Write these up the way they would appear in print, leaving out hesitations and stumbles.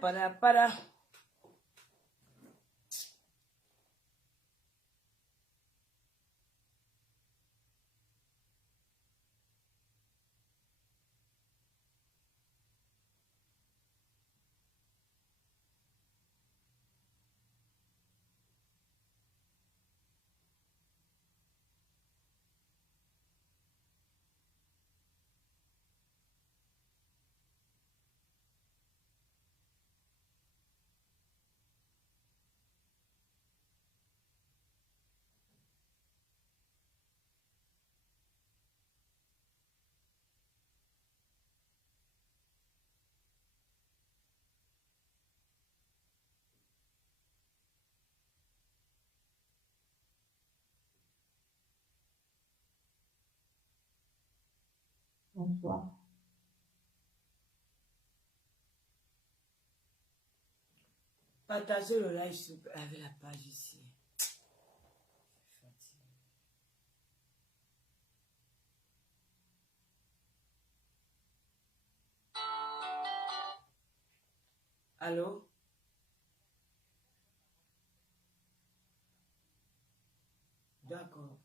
para. Bonsoir. Partagez le live avec la page ici. Allô? D'accord.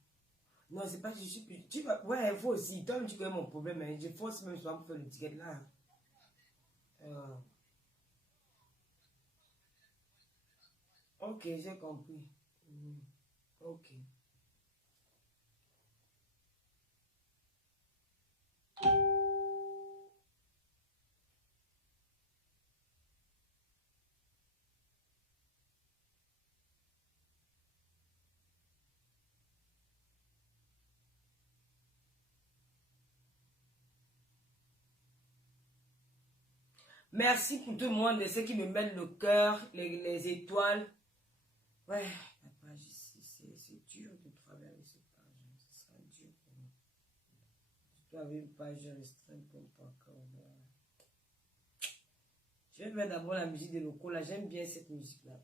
Non, c'est pas que je suis plus. Tu vas. Ouais, il faut aussi. Toi, tu connais mon problème. Hein. Je force même souvent pour faire le ticket là. Ok, j'ai compris. Ok. Merci pour tout le monde, ceux qui me mettent le cœur, les étoiles. Ouais, la page ici, c'est dur de travailler avec cette page. Hein. Ce sera dur pour moi. Je peux avoir une page restreinte pour pas encore. Je vais mettre d'abord la musique de locaux là. J'aime bien cette musique là.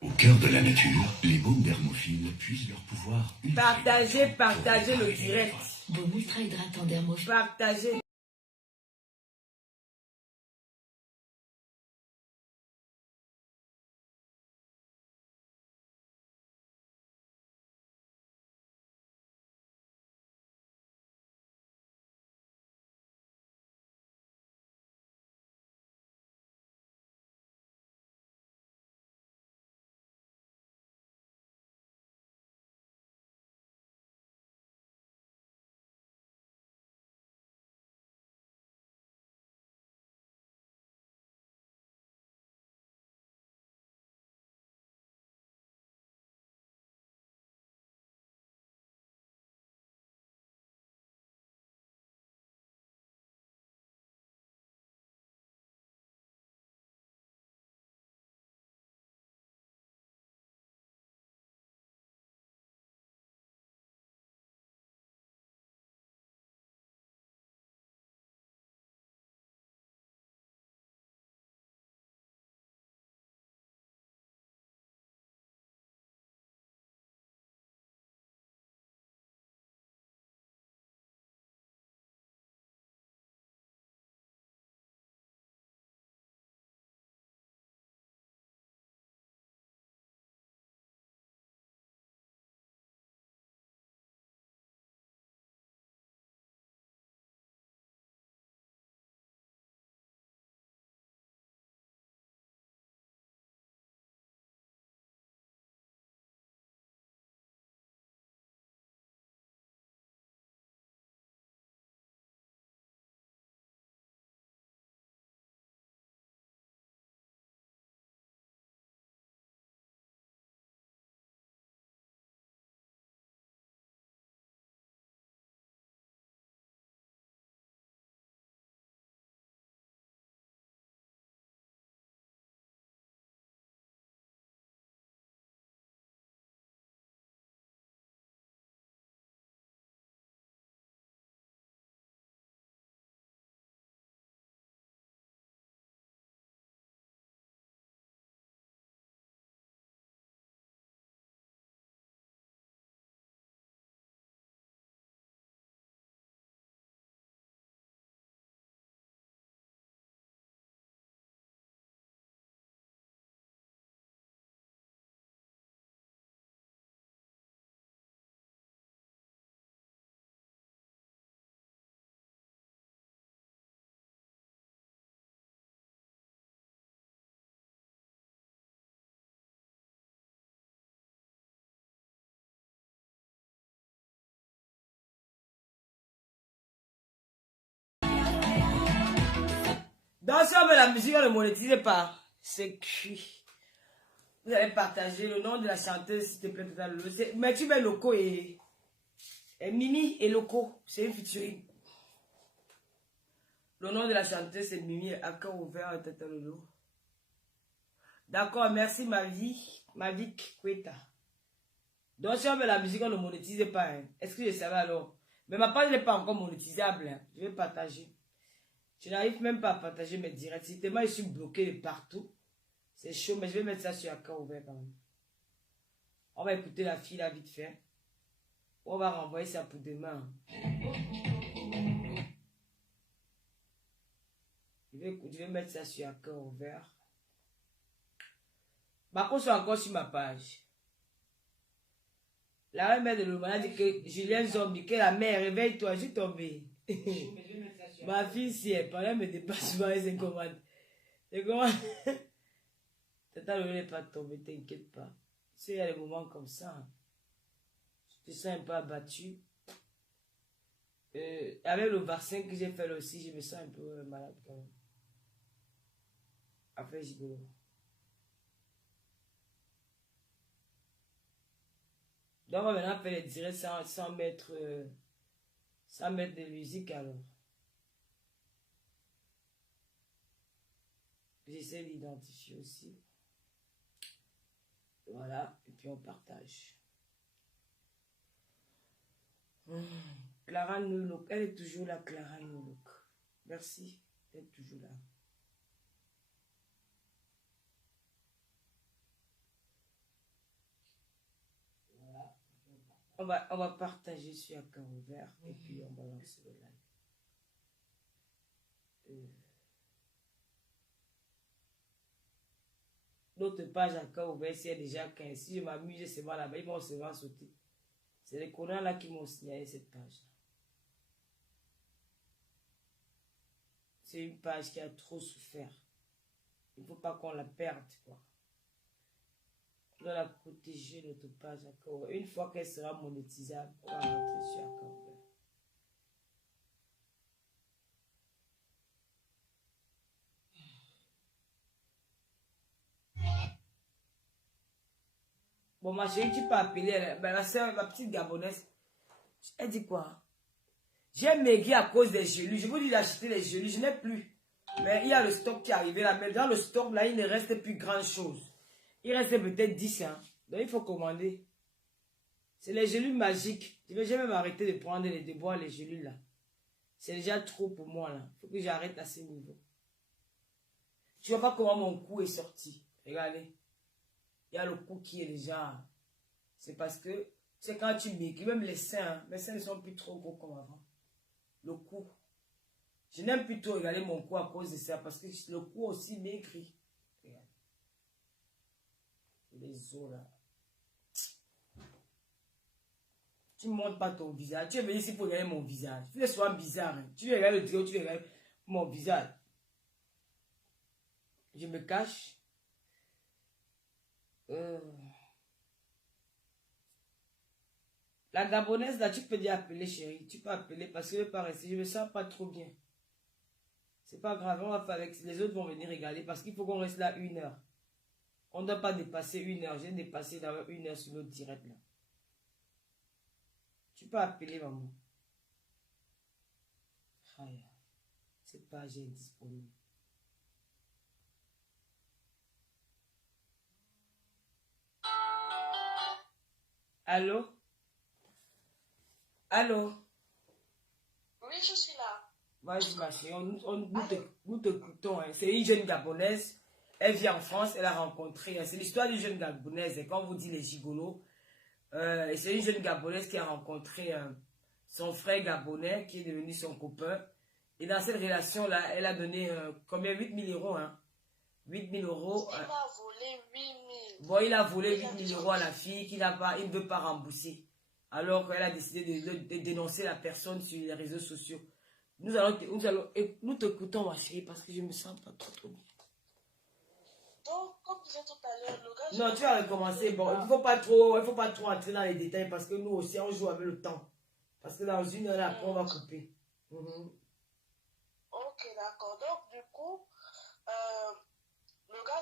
Au cœur de la nature, les baumes dermophiles puisent leur pouvoir. Partagez le direct. Baume ultra hydratant dermophile. Partagez. Donc, si on met la musique, on ne monétise pas. C'est cuit. Vous allez partager le nom de la chanteuse, s'il te plaît. Mais tu mets Loco et Mimi et Loco. C'est une featuring. Le nom de la chanteuse, c'est Mimi, à cœur ouvert, Tata Lolo. D'accord, merci ma vie Kweta. Donc si on met la musique, on ne monétise pas. Hein. Est-ce que je savais alors? Mais ma page n'est pas encore monétisable. Hein. Je vais partager. Je n'arrive même pas à partager mes directs. Si tellement je suis bloqué de partout. C'est chaud, mais je vais mettre ça sur un cœur ouvert quand même. On va écouter la fille là vite fait. On va renvoyer ça pour demain. Je vais mettre ça sur un cœur ouvert. Par contre, c'est encore sur ma page. La mère de l'Oman a dit que Julien Zombie, que la mère, réveille-toi, je suis tombé. Ma fille, si elle parlait, me dépasse pas, elle commande. C'est comment? Tata Lolo n'est pas tombé, t'inquiète pas. Tu sais, il y a des moments comme ça. Je te sens un peu abattu. Avec le vaccin que j'ai fait là aussi, je me sens un peu malade quand même. Après, gigolo. Donc, on va maintenant faire les directs sans mettre de musique alors. J'essaie d'identifier aussi. Voilà, et puis on partage. Clara Nolok, elle est toujours là, Clara Nolok. Merci, elle est toujours là. Voilà. On va partager sur un cœur ouvert et puis on va lancer le live. Notre page à cœur ouvert, c'est déjà 15. Si je m'amuse, c'est mal là-bas, ils vont se voir sauter. C'est les connards là qui m'ont signalé cette page. C'est une page qui a trop souffert. Il ne faut pas qu'on la perde, quoi. On doit la protéger, notre page à cœur ouvert. Une fois qu'elle sera monétisable, on va rentrer sur un cœur ouvert. Bon, ma chérie, tu peux appeler la soeur, ma petite gabonaise. Elle dit quoi? J'ai maigri à cause des gelus. Je vous dis d'acheter les gelus, je n'ai plus. Mais il y a le stock qui est arrivé là. Mais dans le stock, là, il ne reste plus grand chose. Il reste peut-être 10. Hein. Donc, il faut commander. C'est les gelus magiques. Je vais jamais m'arrêter de prendre les déboires, les gelus là. C'est déjà trop pour moi là. Il faut que j'arrête à ce niveau. Tu vois pas comment mon cou est sorti. Regardez. Il y a le cou qui est déjà... C'est parce que... C'est quand tu maigris, même les seins. Hein, mes seins ne sont plus trop gros comme avant. Le cou. Je n'aime plus trop regarder mon cou à cause de ça. Parce que le cou aussi maigrit. Regarde. Les os là. Tu ne montres pas ton visage. Tu es venu ici pour regarder mon visage. Tu es souvent bizarre. Hein. Tu regardes le trio, tu regardes mon visage. Je me cache. La gabonaise là, tu peux dire appeler chérie. Tu peux appeler parce que je ne vais pas rester. Je me sens pas trop bien. C'est pas grave. On va faire avec. Les autres vont venir regarder parce qu'il faut qu'on reste là 1 heure. On ne doit pas dépasser 1 heure. J'ai dépassé dans 1 heure sur l'autre direct là. Tu peux appeler maman. Cette page est disponible. Allô? Allô? Oui, je suis là. Vas-y, ma chérie, nous te écoutons. Hein. C'est une jeune gabonaise. Elle vit en France, elle a rencontré. C'est l'histoire d'une jeune gabonaise. Quand on vous dit les gigolos, c'est une jeune gabonaise qui a rencontré son frère gabonais qui est devenu son copain. Et dans cette relation-là, elle a donné combien? 8 000 euros. Hein? 8 000 euros. Il m'a volé 8 000. Bon, il a volé 8 000 euros à la fille qu'il ne veut pas rembourser. Alors qu'elle a décidé de dénoncer la personne sur les réseaux sociaux. Nous t'écoutons, ma chérie, parce que je me sens pas trop bien. Donc, comme je disais tout à l'heure, le gars... Non, tu vas recommencer. Bon, il ne faut pas trop entrer dans les détails parce que nous aussi, on joue avec le temps. Parce que dans 1 heure, après, on va couper. Ok, d'accord. Donc, du coup,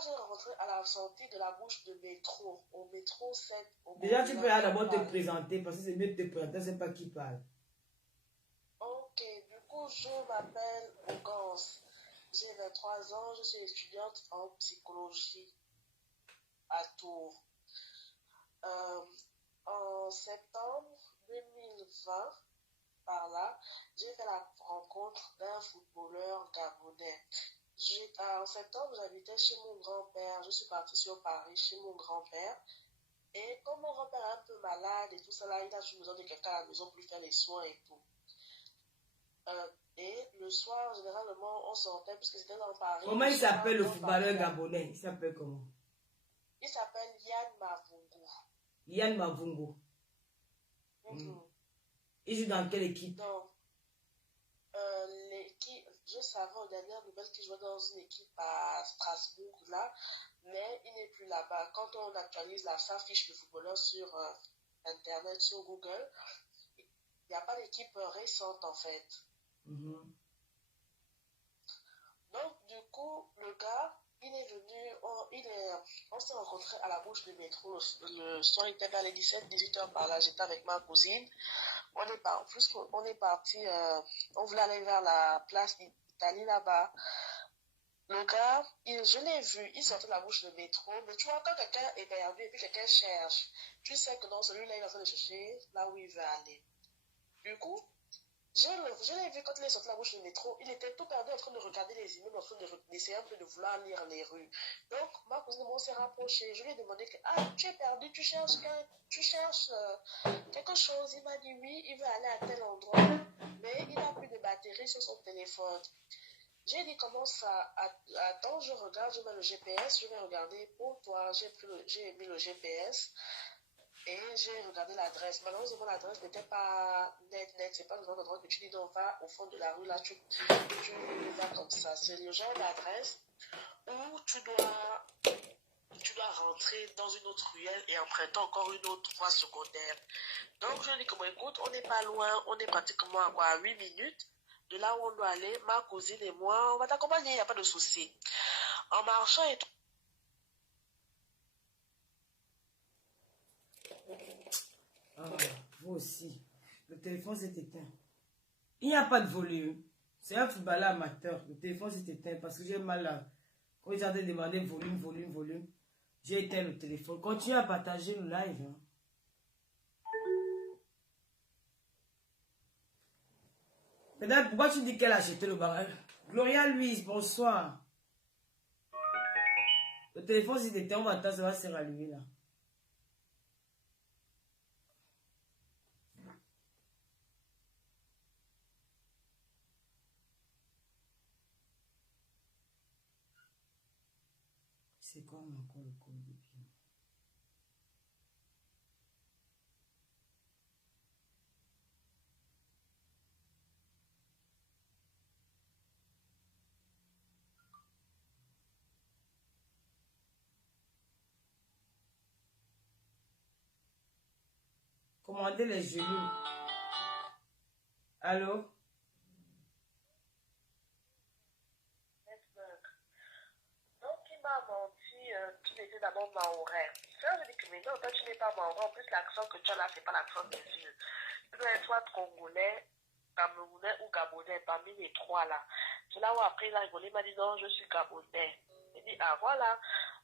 j'ai rencontré à la sortie de la bouche de métro, au métro 7. Déjà, tu peux d'abord te présenter parce que c'est mieux de te présenter, c'est pas qui parle. Ok, du coup, je m'appelle Ogance. J'ai 23 ans, je suis étudiante en psychologie à Tours. En septembre 2020, par là, j'ai fait la rencontre d'un footballeur gabonais. En septembre, j'habitais chez mon grand-père. Je suis partie sur Paris chez mon grand-père. Et comme mon grand-père est un peu malade et tout ça, là, il a toujours besoin de quelqu'un à la maison pour lui faire les soins et tout. Et le soir, généralement, on sortait parce que c'était dans Paris. Comment il s'appelle le footballeur gabonais? Il s'appelle comment? Il s'appelle Yann Mavungu. Yann Mavungu. Il joue dans quelle équipe? Donc, l'équipe, je savais aux dernières nouvelles qu'il jouait dans une équipe à Strasbourg, là, mais il n'est plus là-bas. Quand on actualise sa fiche de footballeur sur Internet, sur Google, il n'y a pas d'équipe récente, en fait. Donc, du coup, le gars, il est venu, on s'est rencontrés à la bouche du métro le soir, il était vers les 17-18 heures par là, j'étais avec ma cousine. On est parti, on voulait aller vers la place d'Italie là-bas. Le gars, je l'ai vu, il sortait de la bouche du métro, mais tu vois, quand quelqu'un est perdu et puis quelqu'un cherche, tu sais que non, celui-là, il est en train de chercher là où il veut aller. Du coup, je l'ai vu quand il est sorti de la bouche du métro, il était tout perdu en train de regarder les immeubles, en train d'essayer un peu de vouloir lire les rues. Donc, ma cousine et moi, on s'est rapprochés. Je lui ai demandé que, tu es perdu, tu cherches quelque chose. Il m'a dit oui, il veut aller à tel endroit, mais il n'a plus de batterie sur son téléphone. J'ai dit comment ça, attends, je regarde, je mets le GPS, je vais regarder pour toi. J'ai mis le GPS. Et j'ai regardé l'adresse. Malheureusement, l'adresse n'était pas net. C'est pas le genre d'endroit que tu dis, non, va au fond de la rue, là, tu vas comme ça. C'est le genre d'adresse où tu dois rentrer dans une autre ruelle et emprunter encore une autre voie secondaire. Donc, je dis, écoute, on n'est pas loin, on est pratiquement à 8 minutes de là où on doit aller. Ma cousine et moi, on va t'accompagner, il n'y a pas de souci. En marchant et tout. Vous aussi. Le téléphone s'est éteint. Il n'y a pas de volume. C'est un footballeur amateur. Le téléphone s'est éteint parce que j'ai mal à... Quand ils ont demandé volume, j'ai éteint le téléphone. Continue à partager le live. Hein. Peut-être pourquoi tu dis qu'elle a acheté le barrel? Gloria Louise, bonsoir. Le téléphone s'est éteint, on va attendre, ça va se rallumer là. C'est quoi encore le code de pied? Commandez les genoux. Allô? Donc, il m'a menti qu'il était d'abord mahorais. Ça, je dis que mais non, toi, tu n'es pas mahorais. En plus, l'accent que tu as là, c'est pas l'accent des îles. Tu dois être soit congolais, camerounais ou gabonais, parmi les trois là. C'est là où après, il a rigolé, il m'a dit non, je suis gabonais. Il dit, voilà.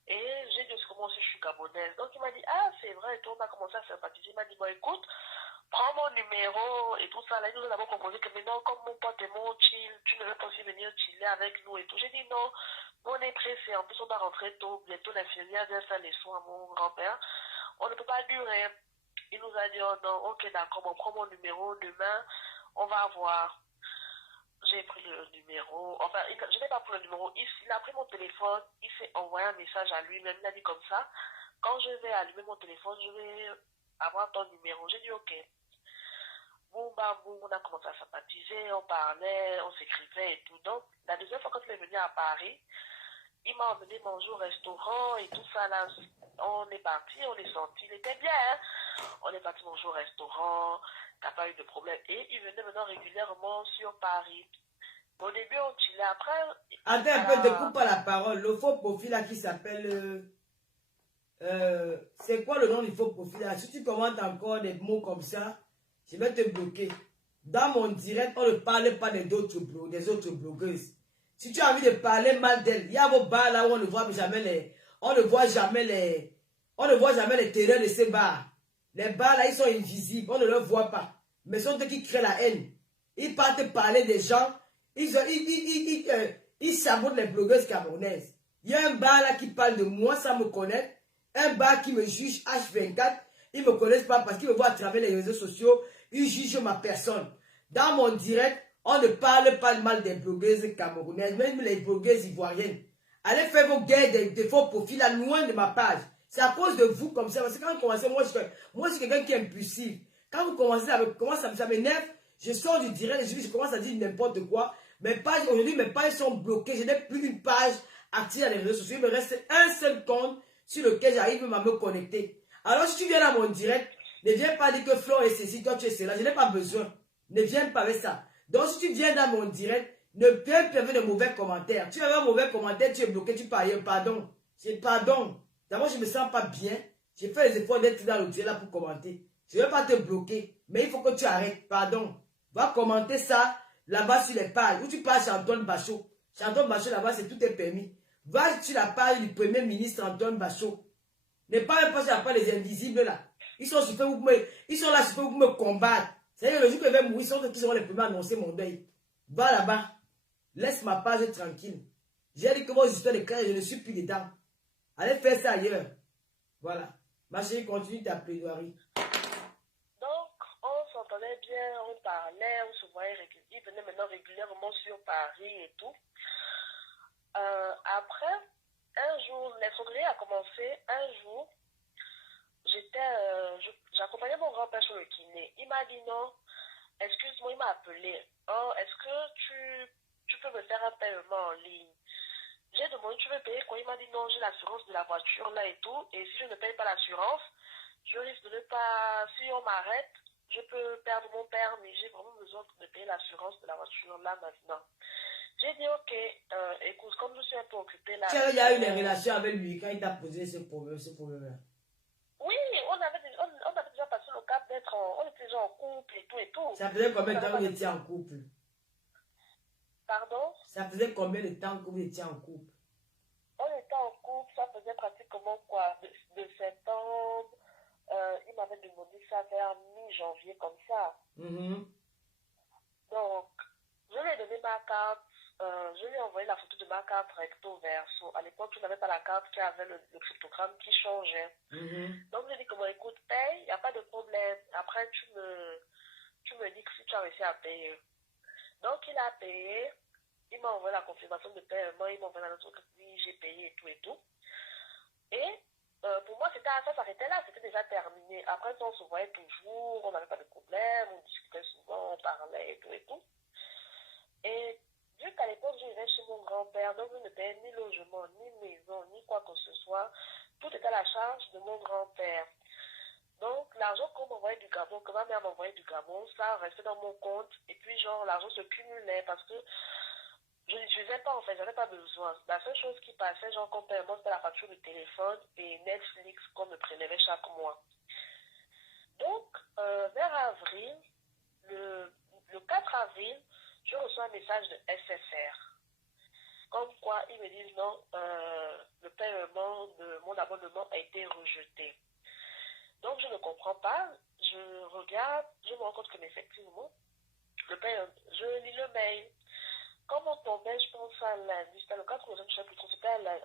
Et j'ai dit, comment je suis gabonaise. Donc, il m'a dit, c'est vrai, et tout, on a commencé à sympathiser. Il m'a dit, bon, écoute, prends mon numéro et tout ça. Là, il nous a d'abord proposé que maintenant, comme mon pote est mon chill, tu ne veux pas aussi venir chiller avec nous et tout. J'ai dit non, on est pressé. En plus, on va rentrer tôt. Bientôt, l'infirmière vient faire les soins à mon grand-père. On ne peut pas durer. Il nous a dit, oh non, ok, d'accord, on prend mon numéro. Demain, on va voir. J'ai pris le numéro. Enfin, je n'ai pas pris le numéro. Il a pris mon téléphone. Il s'est envoyé un message à lui-même. Il a dit comme ça, quand je vais allumer mon téléphone, je vais avoir ton numéro. J'ai dit ok. Boum, bam, boum, on a commencé à sympathiser, on parlait, on s'écrivait et tout. Donc, la deuxième fois quand il est venu à Paris, il m'a emmené manger au restaurant et tout ça. Là, on est parti, on est sorti. Il était bien, hein? On est parti manger au restaurant, t'as pas eu de problème. Et il venait maintenant régulièrement sur Paris. Au début, on chillait. Après... Attends un peu, ne coupe pas la parole. Le faux profil là qui s'appelle... c'est quoi le nom du faux profil là? Si tu commentes encore des mots comme ça, je vais te bloquer. Dans mon direct, on ne parle pas des autres blogueuses. Si tu as envie de parler mal d'elles, il y a vos bars là où on ne voit jamais les... On ne voit jamais les terrains de ces bars. Les bars là, ils sont invisibles, on ne les voit pas. Mais ce sont eux qui créent la haine. Ils partent parler des gens, ils sabotent les blogueuses camerounaises. Il y a un bar là qui parle de moi sans me connaître. Un bar qui me juge H24. Ils ne me connaissent pas parce qu'ils me voient à travers les réseaux sociaux. Ils jugent ma personne. Dans mon direct, on ne parle pas mal des blogueuses camerounaises, même les blogueuses ivoiriennes. Allez faire vos guerres de faux profils là, loin de ma page. C'est à cause de vous comme ça. Parce que quand vous commencez, moi je suis quelqu'un qui est impulsif. Quand vous commencez ça m'énerve, je sors du direct et je commence à dire n'importe quoi. Aujourd'hui, mes pages sont bloquées. Je n'ai plus une page active dans les réseaux sociaux. Il me reste un seul compte sur lequel j'arrive même à me connecter. Alors si tu viens dans mon direct, ne viens pas dire que Flo est ceci, toi tu es cela. Je n'ai pas besoin. Ne viens pas avec ça. Donc si tu viens dans mon direct, ne viens pas avec de mauvais commentaires. Tu as un mauvais commentaire, tu es bloqué, tu parles. Pardon. Pardon. D'abord, je ne me sens pas bien. J'ai fait les efforts d'être dans le direct là pour commenter. Je ne vais pas te bloquer. Mais il faut que tu arrêtes. Pardon. Va commenter ça là-bas sur les pages. Où tu parles chez Antoine Bachot. Chez Antoine Bachot, là-bas, c'est tout est permis. Va sur la page du Premier ministre Antoine Bachot. Ne parle pas sur la page des invisibles là. Ils sont là sur pour me combattre. C'est-à-dire le jour que je vais mourir, ils sont les premiers à annoncer mon deuil. Va là-bas. Laisse ma page tranquille. J'ai dit que vos histoires de cœur, je ne suis plus dedans. Allez faire ça ailleurs. Voilà. Ma chérie, continue ta plaidoirie. Donc, on s'entendait bien, on parlait, on se voyait régulièrement. Il venait maintenant régulièrement sur Paris et tout. Après, un jour, l'escroquerie a commencé. Un jour, j'accompagnais mon grand-père sur le kiné. Il m'a dit non, excuse-moi, il m'a appelé. Oh, est-ce que tu peux me faire un paiement en ligne? J'ai demandé, tu veux payer quoi? Il m'a dit non, j'ai l'assurance de la voiture là et tout. Et si je ne paye pas l'assurance, je risque de ne pas... Si on m'arrête, je peux perdre mon permis. J'ai vraiment besoin de payer l'assurance de la voiture là maintenant. J'ai dit ok, écoute, comme je suis un peu occupée là... Tu as eu des relations avec lui quand il t'a posé ce problème-là? Oui, on avait déjà passé le cap d'être on était déjà en couple et tout et tout. Ça faisait combien de temps que vous étiez en couple? Pardon? Ça faisait combien de temps que vous étiez en couple? On était en couple, ça faisait pratiquement quoi? De septembre. Il m'avait demandé ça vers mi-janvier comme ça. Donc, je lui ai donné ma carte. Je lui ai envoyé la photo de ma carte recto verso. À l'époque, je n'avais pas la carte qui avait le cryptogramme qui changeait. Donc, je lui ai dit comment écoute, paye, il n'y a pas de problème. Après, tu me dis que si tu as réussi à payer. Donc, il a payé. Il m'a envoyé la confirmation de paiement. Il m'a envoyé la note que oui, j'ai payé et tout et tout. Et pour moi, ça s'arrêtait là. C'était déjà terminé. Après, on se voyait toujours. On n'avait pas de problème. On discutait souvent. On parlait et tout et tout. Et vu qu'à l'époque, je vivais chez mon grand-père, donc je ne payais ni logement, ni maison, ni quoi que ce soit. Tout était à la charge de mon grand-père. Donc, l'argent qu'on m'envoyait du Gabon, que ma mère m'envoyait du Gabon, ça restait dans mon compte. Et puis, genre, l'argent se cumulait parce que je n'utilisais pas, en fait, j'avais pas besoin. La seule chose qui passait, genre, comme paiement, c'était la facture de téléphone et Netflix qu'on me prélevait chaque mois. Donc, vers avril, le 4 avril, je reçois un message de SFR. Comme quoi, ils me disent non, le paiement de mon abonnement a été rejeté. Donc, je ne comprends pas. Je regarde, je me rends compte que effectivement, je lis le mail. Comme on tombait, je pense à lundi, c'était le 4 novembre, je ne sais plus trop,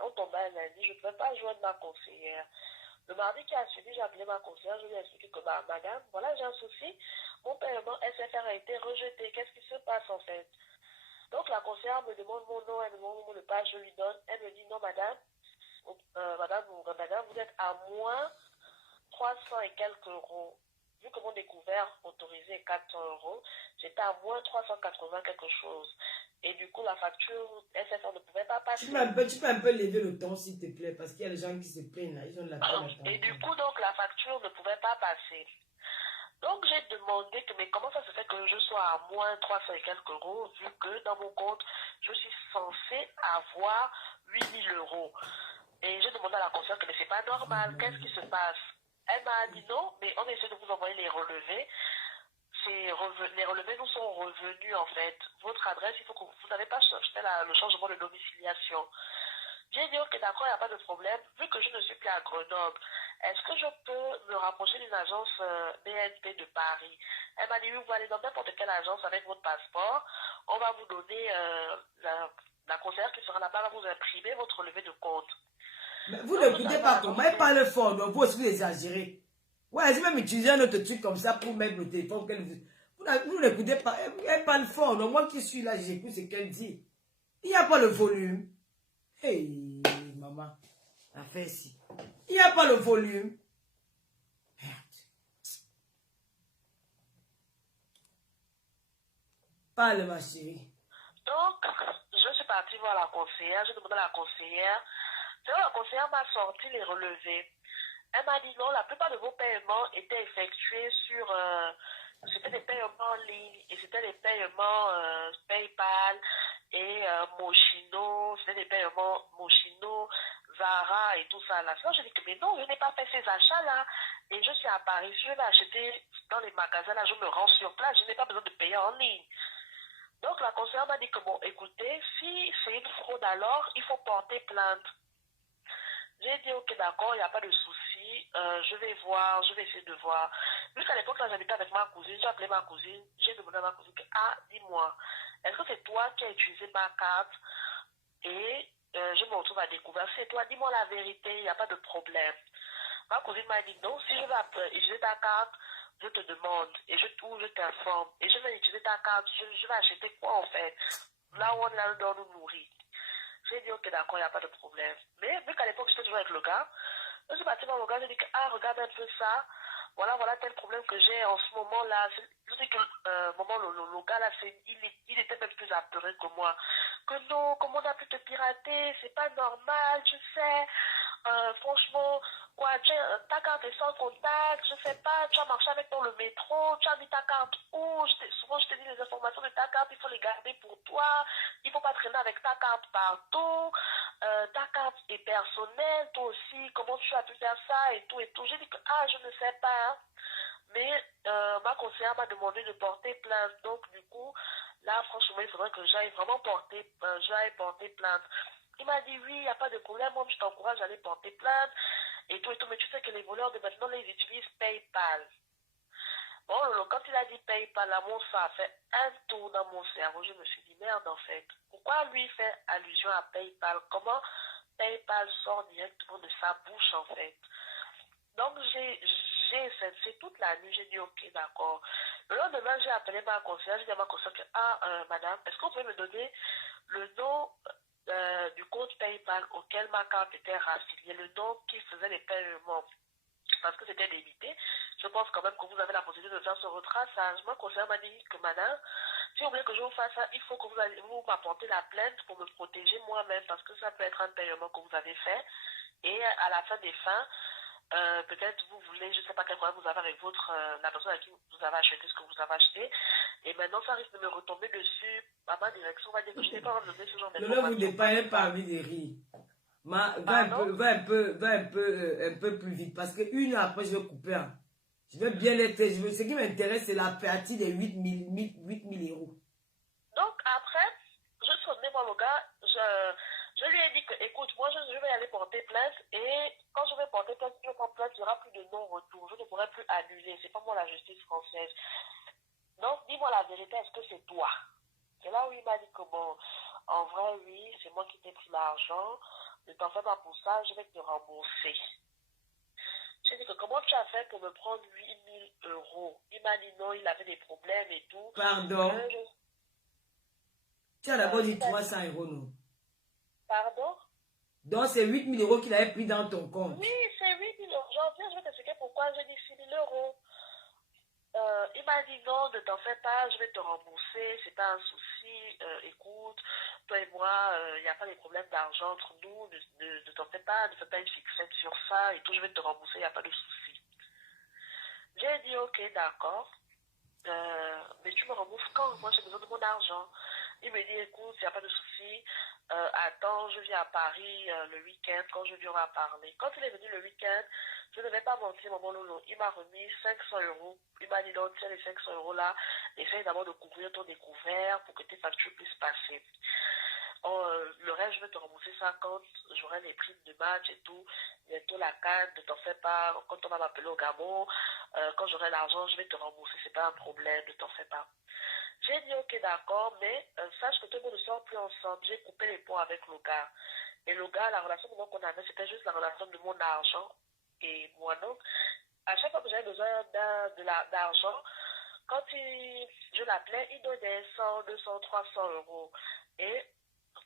on tombait à lundi, je ne pouvais pas joindre ma conseillère. Le mardi qui a suivi, j'ai appelé ma conseillère, je lui ai expliqué que, madame, voilà, j'ai un souci, mon paiement SFR a été rejeté, qu'est-ce qui se passe en fait? Donc la conseillère me demande mon nom, elle me demande mon mot de passe, je lui donne, elle me dit non madame, madame, vous êtes à moins 300 et quelques euros. Vu que mon découvert autorisé est 400 euros, j'étais à moins 380 quelque chose. Et du coup, la facture SFR ne pouvait pas passer. Tu peux un peu lever le ton, s'il te plaît, parce qu'il y a des gens qui se plaignent là, ils ont de la peine. Et du coup, donc, la facture ne pouvait pas passer. Donc j'ai demandé que, mais comment ça se fait que je sois à moins 300 et quelques euros, vu que dans mon compte, je suis censée avoir 8 000 euros. Et j'ai demandé à la conseillère que mais c'est pas normal, qu'est-ce qui se passe? Elle m'a dit non, mais on essaie de vous envoyer les relevés. Les relevés nous sont revenus en fait. Votre adresse, il faut que vous n'avez pas fait le changement de domiciliation. J'ai dit ok d'accord, il n'y a pas de problème. Vu que je ne suis plus à Grenoble, est-ce que je peux me rapprocher d'une agence BNP de Paris? Elle m'a dit oui, vous allez dans n'importe quelle agence avec votre passeport. On va vous donner la conseillère qui sera là-bas, va vous imprimer votre relevé de compte. Mais vous Donc, n'écoutez pas comment elle parle fort, donc vous aussi vous exagérez. Ouais, elle même utiliser un autre truc comme ça pour mettre le téléphone qu'elle vous n'écoutez pas, elle parle fort, donc moi qui suis là, j'écoute ce qu'elle dit. Il n'y a pas le volume. Hey, maman, la fait ici. Il n'y a pas le volume. Merde. Parle, ma chérie. Donc, je suis partie voir la conseillère, j'ai demandé à la conseillère. La conseillère m'a sorti les relevés. Elle m'a dit non, la plupart de vos paiements étaient effectués sur... c'était des paiements en ligne et c'était des paiements PayPal et Moschino, c'était des paiements Moschino, Zara et tout ça. Là, j'ai dit que mais non, je n'ai pas fait ces achats-là. Et je suis à Paris, si je vais acheter dans les magasins, là, je me rends sur place, je n'ai pas besoin de payer en ligne. Donc la conseillère m'a dit que bon, écoutez, si c'est une fraude alors, il faut porter plainte. J'ai dit, ok, d'accord, il n'y a pas de souci. Je vais voir, je vais essayer de voir. Vu qu'à l'époque, là, j'habitais avec ma cousine, j'ai appelé ma cousine, j'ai demandé à ma cousine, ah, dis-moi, est-ce que c'est toi qui as utilisé ma carte? Et je me retrouve à découvrir, c'est toi, dis-moi la vérité, il n'y a pas de problème. Ma cousine m'a dit, non, si je vais utiliser ta carte, je te demande, et je t'informe, et je vais utiliser ta carte, je vais acheter quoi en fait? Là où on doit nous nourrir. J'ai dit, ok, d'accord, il n'y a pas de problème. Mais vu qu'à l'époque, j'étais toujours avec le gars, je suis partie voir le gars, j'ai dit, ah, regarde un peu ça. Voilà tel problème que j'ai en ce moment-là. Je sais que le gars là, il était même plus apeuré que moi. Que non, comment on a pu te pirater, c'est pas normal, tu sais. Franchement, quoi, ta carte est sans contact, je sais pas, tu as marché avec dans le métro, tu as mis ta carte où, souvent je te dis les informations de ta carte, il faut les garder pour toi, il faut pas traîner avec ta carte partout, ta carte est personnelle, toi aussi, comment tu as pu faire ça et tout et tout. J'ai dit que, ah, je ne sais pas, hein. Mais ma conseillère m'a demandé de porter plainte, donc du coup, là, franchement, il faudrait que j'aille vraiment porter plainte. Il m'a dit oui, il n'y a pas de problème, moi je t'encourage à aller porter plainte et tout, mais tu sais que les voleurs de maintenant, là, ils utilisent PayPal. Bon, quand il a dit PayPal, là, ça a fait un tour dans mon cerveau. Je me suis dit merde en fait. Pourquoi lui fait allusion à PayPal? Comment PayPal sort directement de sa bouche en fait? Donc j'ai c'est toute la nuit, j'ai dit ok d'accord. Le lendemain, j'ai appelé ma conseillère, j'ai dit à ma conseillère que, ah madame, est-ce que vous pouvez me donner le nom du compte PayPal auquel ma carte était raffiliée, le nom qui faisait les paiements, parce que c'était débité. Je pense quand même que vous avez la possibilité de faire ce retraçage. Ma conseillère m'a dit que madame, si vous voulez que je vous fasse ça, il faut que vous m'apportez la plainte pour me protéger moi-même, parce que ça peut être un paiement que vous avez fait. Et à la fin des fins, peut-être vous voulez, je ne sais pas quel problème vous avez avec la personne à qui vous avez acheté ce que vous avez acheté. Et maintenant, ça risque de me retomber dessus. À ma direction, on va dire que je n'ai pas envie de donner ce genre d'informations. Ne vous dépassez pas envie de rire. Va un peu plus vite. Parce qu'une heure après, je vais couper. Hein. Je vais bien être. Ce qui m'intéresse, c'est la partie des 8 000 euros. Donc, après, je suis revenue voir le gars. Je lui ai dit que, écoute, moi, je vais aller porter plainte. Et quand je vais porter plainte, il n'y aura plus de non-retour. Je ne pourrai plus annuler. C'est pas moi la justice française. Donc, dis-moi la vérité, est-ce que c'est toi? C'est là où il m'a dit que, bon, en vrai, oui, c'est moi qui t'ai pris l'argent. Ne t'en fais pas pour ça, je vais te rembourser. J'ai dit que comment tu as fait pour me prendre 8 000 euros? Il m'a dit non, il avait des problèmes et tout. Pardon? Tu as d'abord dit 300 euros, non? Pardon? Donc, c'est 8 000 euros qu'il avait pris dans ton compte. Oui, c'est 8 000 euros. Je vais t'expliquer pourquoi j'ai dit 6 000 euros. Il m'a dit non, ne t'en fais pas, je vais te rembourser, c'est pas un souci. Écoute, toi et moi, il n'y a pas de problème d'argent entre nous, ne t'en fais pas, ne fais pas une fixette sur ça et tout, je vais te rembourser, il n'y a pas de souci. J'ai dit, ok, d'accord. Mais tu me rembourses quand? Moi, j'ai besoin de mon argent. Il me dit, écoute, il n'y a pas de souci. Attends, je viens à Paris le week-end, quand je viendrai parler. Quand il est venu le week-end, je ne vais pas mentir, maman Lolo. Il m'a remis 500 euros. Il m'a dit, donc, tiens, les 500 euros là, essaye d'abord de couvrir ton découvert pour que tes factures puissent passer. Le reste, je vais te rembourser ça quand j'aurai les primes de match et tout. Bientôt la canne, ne t'en fais pas. Quand on va m'appeler au Gabon, quand j'aurai l'argent, je vais te rembourser. C'est pas un problème, ne t'en fais pas. J'ai dit ok d'accord, mais sache que tout le monde ne sort plus ensemble. J'ai coupé les ponts avec le gars. Et le gars, la relation qu'on avait, c'était juste la relation de mon argent et moi. Donc, à chaque fois que j'avais besoin d'argent, quand je l'appelais, il donnait 100, 200, 300 euros. Et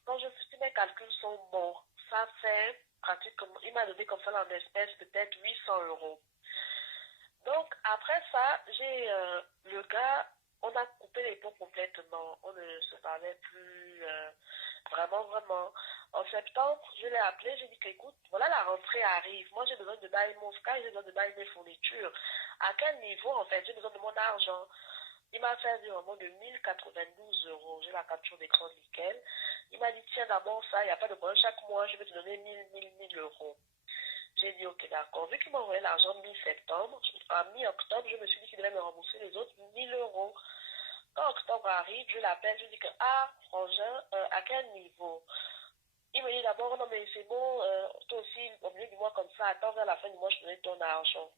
quand si mes calculs sont bons, ça fait pratiquement, il m'a donné comme ça en espèces peut-être 800 euros. Donc, après ça, j'ai le gars, on a coupé les ponts complètement. On ne se parlait plus vraiment, vraiment. En septembre, je l'ai appelé, j'ai dit qu'écoute, voilà la rentrée arrive. Moi, j'ai besoin de bailler mon sky, j'ai besoin de bailler mes fournitures. À quel niveau, en fait, j'ai besoin de mon argent? Il m'a fait un virement de 1092 euros. J'ai la capture d'écran nickel. Il m'a dit, tiens, d'abord ça, il n'y a pas de problème. Chaque mois, je vais te donner 1000 euros. J'ai dit, ok, d'accord. Vu qu'il m'a envoyé l'argent mi-septembre, à mi-octobre, je me suis dit qu'il devait me rembourser les autres 1000 euros. Quand octobre arrive, je l'appelle, je dis que, ah, frangin, à quel niveau? Il me dit d'abord, non, mais c'est bon, toi aussi, au milieu du mois comme ça, attends vers la fin du mois, je te donne ton argent.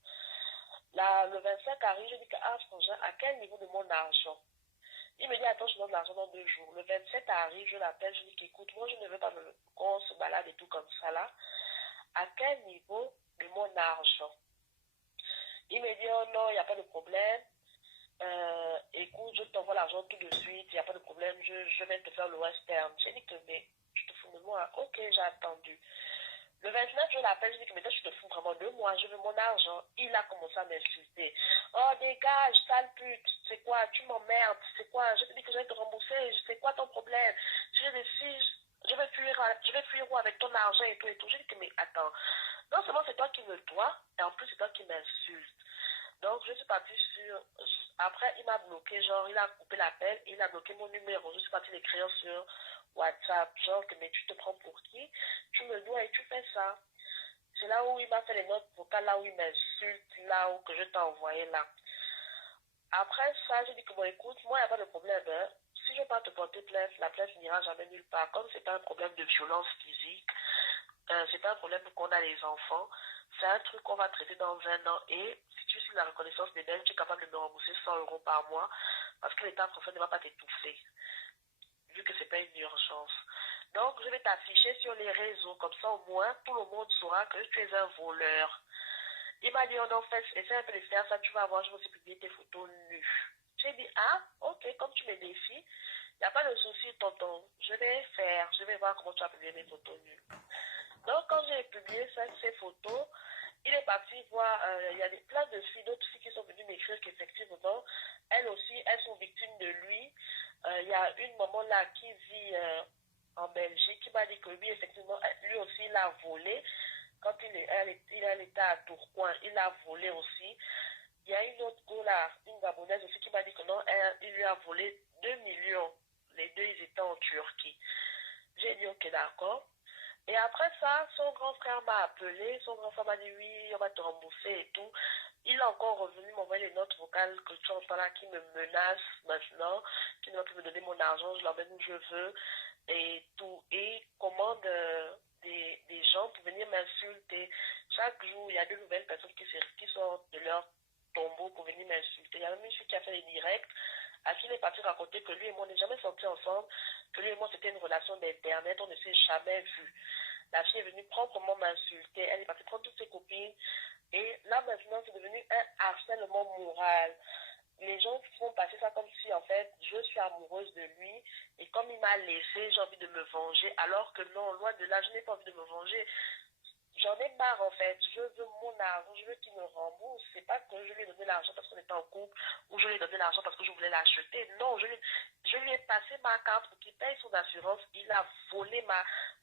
Là, le 25 arrive, je dis que, ah, frangin, à quel niveau de mon argent? Il me dit, attends, je te donne l'argent dans 2 jours. Le 27 arrive, je l'appelle, je dis qu'écoute, moi, je ne veux pas qu'on se balade et tout comme ça, là. À quel niveau de mon argent? Il me dit, oh non, il n'y a pas de problème. Écoute, je t'envoie l'argent tout de suite, il n'y a pas de problème, je vais te faire le western. J'ai dit que, mais tu te fous de moi. Ok, j'ai attendu. Le 29, je l'appelle, je dis que, mais toi, tu te fous vraiment de moi, je veux mon argent. Il a commencé à m'insulter. Oh, dégage, sale pute, c'est quoi, tu m'emmerdes, c'est quoi, je te dis que je vais te rembourser, c'est quoi ton problème? Si je décide, je vais fuir où avec ton argent et tout et tout. Je dis que, mais attends, non seulement c'est toi qui me dois, et en plus c'est toi qui m'insultes. Donc je suis partie sur, après il m'a bloqué, genre il a coupé l'appel, il a bloqué mon numéro, je suis partie l'écrire sur WhatsApp, genre que mais tu te prends pour qui? Tu me dois et tu fais ça. C'est là où il m'a fait les notes vocales, là où il m'insulte, là où que je t'ai envoyé là. Après ça, j'ai dit que bon écoute, moi il n'y a pas de problème, hein. Si je ne vais pas te porter plainte, la plainte n'ira jamais nulle part. Comme c'est pas un problème de violence physique, c'est pas un problème qu'on a les enfants, c'est un truc qu'on va traiter dans 1 an. Et si tu suis la reconnaissance des dettes, tu es capable de me rembourser 100 euros par mois parce que l'État français ne va pas t'étouffer, vu que c'est pas une urgence. Donc je vais t'afficher sur les réseaux, comme ça au moins tout le monde saura que tu es un voleur. Il m'a dit, oh non, essaie un peu de faire ça, tu vas voir, je vais aussi publier tes photos nues. J'ai dit, ah, ok, comme tu me défies, il n'y a pas de souci, tonton. Je vais voir comment tu vas publier mes photos nues. Donc, quand j'ai publié ces photos, il est parti voir, il y a plein de filles, d'autres filles qui sont venues m'écrire qu'effectivement, elles aussi, elles sont victimes de lui. Il y a une maman là qui vit en Belgique qui m'a dit que lui, effectivement, lui aussi, il a volé. Quand il était à Tourcoing, il a volé aussi. Il y a une autre go là, une Gabonaise aussi qui m'a dit que non, il lui a volé 2 millions. Les deux, ils étaient en Turquie. J'ai dit ok, d'accord. Et après ça, son grand frère m'a appelé. Son grand frère m'a dit oui, on va te rembourser et tout. Il est encore revenu m'envoyer les notes vocales que tu entends là qui me menacent maintenant, qui ne va plus me donner mon argent, je l'emmène où je veux et tout. Et commande des gens pour venir m'insulter. Chaque jour, il y a de nouvelles personnes qui sortent de leur tombeau pour venir m'insulter. Il y a même une fille qui a fait les directs, à qui il est parti raconter que lui et moi, on n'est jamais sortis ensemble, que lui et moi, c'était une relation d'internet, on ne s'est jamais vu. La fille est venue proprement m'insulter, elle est partie prendre toutes ses copines, et là maintenant, c'est devenu un harcèlement moral. Les gens font passer ça comme si, en fait, je suis amoureuse de lui, et comme il m'a laissé, j'ai envie de me venger, alors que non, loin de là, je n'ai pas envie de me venger. J'en ai marre en fait, je veux mon argent, je veux qu'il me rembourse. C'est pas que je lui ai donné l'argent parce qu'on était en couple ou je lui ai donné l'argent parce que je voulais l'acheter. Non, je lui ai passé ma carte pour qu'il paye son assurance. Il a volé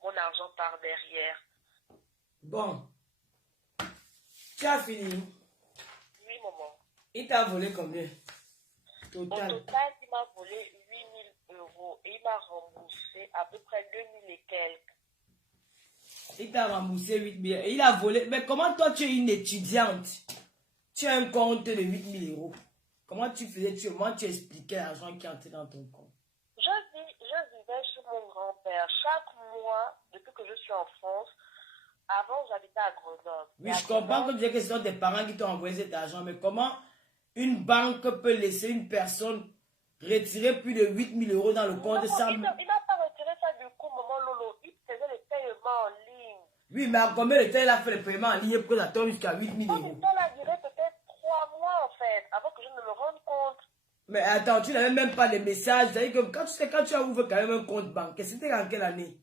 mon argent par derrière. Bon, tu as fini. Oui, maman. Il t'a volé combien? Au Total. total, il m'a volé 8 000 € et il m'a remboursé à peu près 2 000 et quelques. Il t'a remboursé 8 000. Et il a volé. Mais comment toi, tu es une étudiante? Tu as un compte de 8 000 €. Comment tu faisais? Comment tu expliquais l'argent qui entrait dans ton compte? Je vivais chez mon grand-père. Chaque mois, depuis que je suis en France, avant, j'habitais à Grenoble. Oui, je comprends que tu disais que ce sont tes parents qui t'ont envoyé cet argent. Mais comment une banque peut laisser une personne retirer plus de 8 000 € dans le compte sans... Il n'a pas retiré ça du coup, maman Lolo. Il faisait les paiements en ligne. Oui, mais en combien de temps il a fait le paiement en ligne pour que ça tombe jusqu'à 8 000 €? Ça a duré peut-être 3 mois en fait, avant que je ne me rende compte. Mais attends, tu n'avais même pas de messages. C'est-à-dire que quand tu as ouvert quand même un compte bancaire, c'était en quelle année?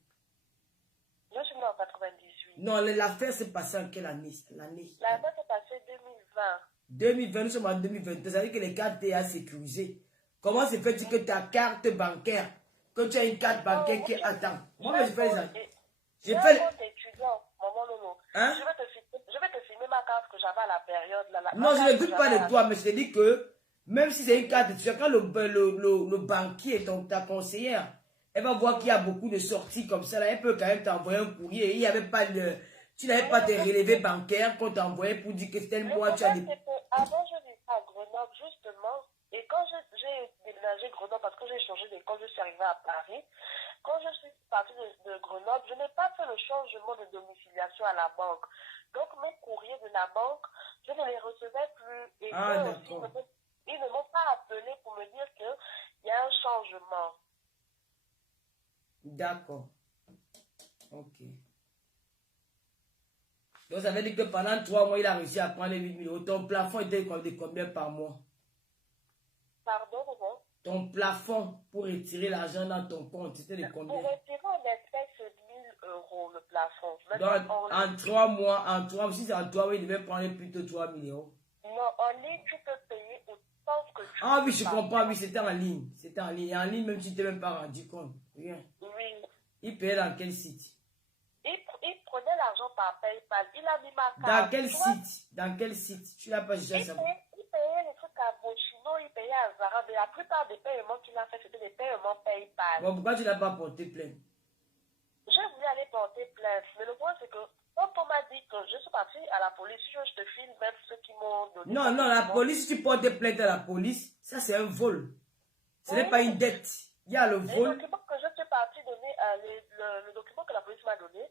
Je suis née en 98. Non, l'affaire s'est passée en quelle année? L'affaire s'est passée 2020. 2020, nous sommes en 2022. Ça veut dire que les cartes étaient sécurisées. Comment se fait-il que ta carte bancaire, que tu as une carte bancaire qui attend? Moi, je fais ça. Je fais un compte étudiant, maman Lolo. Hein? Je vais te filmer ma carte que j'avais à la période. Non, je ne doute pas de toi, mais je te dis que même si c'est une carte étudiant, quand le banquier est ta conseillère, elle va voir qu'il y a beaucoup de sorties comme ça. Là, elle peut quand même t'envoyer un courrier. Il y avait pas de, tu n'avais pas de relevés bancaires qu'on t'envoyait pour dire que tel mois tu as des... Avant, je vivais à Grenoble, justement. Et quand j'ai déménagé Grenoble, parce que j'ai changé d'école, je suis arrivée à Paris. Quand je suis partie de Grenoble, je n'ai pas fait le changement de domiciliation à la banque. Donc, mes courriers de la banque, je ne les recevais plus. Et ils ne m'ont pas appelé pour me dire qu'il y a un changement. D'accord. Ok. Donc, ça veut dire que pendant 3 mois, il a réussi à prendre les 8 000 €. Ton plafond était de combien par mois? Pardon, maman? Ton plafond pour retirer l'argent dans ton compte, c'était de combien? Pour retirer, on était sur 1 000 € le plafond. Donc, en 3 mois, si c'est en 3 mois, il devait prendre plutôt 3 000 €. Non, en ligne, tu peux payer autant que tu veux. Ah oui, je comprends, oui, c'était en ligne. C'était en ligne. Et en ligne, même si tu t'es même pas rendu compte. Rien. Oui. Il payait dans quel site? Il prenait l'argent par PayPal. Il a mis ma carte. Dans quel site? Dans quel site? Tu l'as pas déjà ça? Il payait les trucs à Mochino, il payait à Zara, mais la plupart des paiements qu'il a fait, c'était des paiements PayPal. Bon, pourquoi tu n'as pas porté plainte? Je voulais aller porter plainte, mais le point c'est que quand on m'a dit que je suis partie à la police, je te filme même ceux qui m'ont donné. Non, la police, si tu portes plainte à la police, ça c'est un vol. Ce n'est pas une dette. Il y a le vol. Le document que je suis partie donner, le document que la police m'a donné,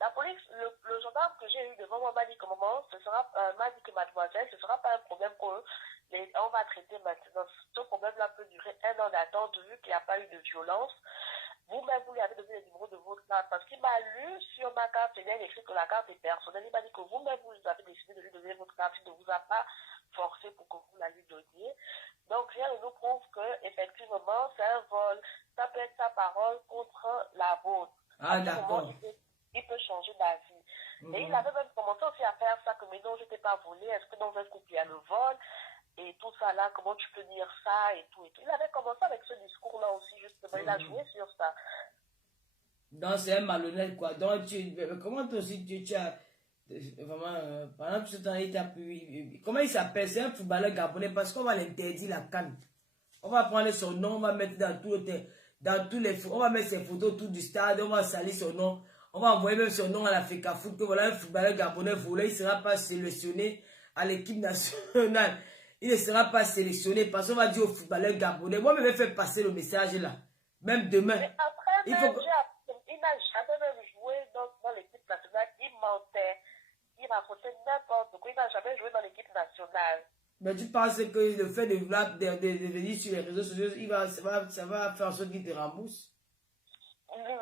la police, le gendarme que j'ai eu devant moi m'a dit que maman, m'a dit que mademoiselle, ce ne sera pas un problème qu'on va traiter maintenant. Ce problème-là peut durer 1 an d'attente vu qu'il n'y a pas eu de violence. Vous-même, vous lui avez donné le numéro de votre carte parce qu'il m'a lu sur ma carte, il a écrit que la carte est personnelle. Il m'a dit que vous-même, vous avez décidé de lui donner votre carte, il ne vous a pas forcé pour que vous la lui donniez. Donc, rien ne nous prouve que, effectivement, c'est un vol. Ça peut être sa parole contre la vôtre. Ah, d'accord. Il peut changer d'avis. Et il avait même commencé aussi à faire ça, que mais non, je t'ai pas volé, est-ce que dans un couple il y a le vol? Et tout ça là, comment tu peux dire ça et tout et tout. Il avait commencé avec ce discours-là aussi, justement. Il a joué sur ça. Donc, c'est un malhonnête, quoi. Donc, comment toi aussi, tu as... Vraiment, pendant tout ce temps, il t'a pu... Comment il s'appelle? C'est un footballeur gabonais parce qu'on va l'interdire la canne. On va prendre son nom, on va mettre dans tous les... On va mettre ses photos autour du stade, on va salir son nom. On va envoyer même son nom à la FECA Foot, que voilà, un footballeur gabonais volé, il ne sera pas sélectionné à l'équipe nationale. Il ne sera pas sélectionné parce qu'on va dire au footballeur gabonais. Moi, je vais faire passer le message là. Même demain. Mais après, il n'a jamais même joué dans l'équipe nationale. Il mentait. Il racontait n'importe quoi. Il n'a jamais joué dans l'équipe nationale. Mais tu penses que le fait de venir sur les réseaux sociaux, ça va faire en sorte qu'il te rembourse? En fait,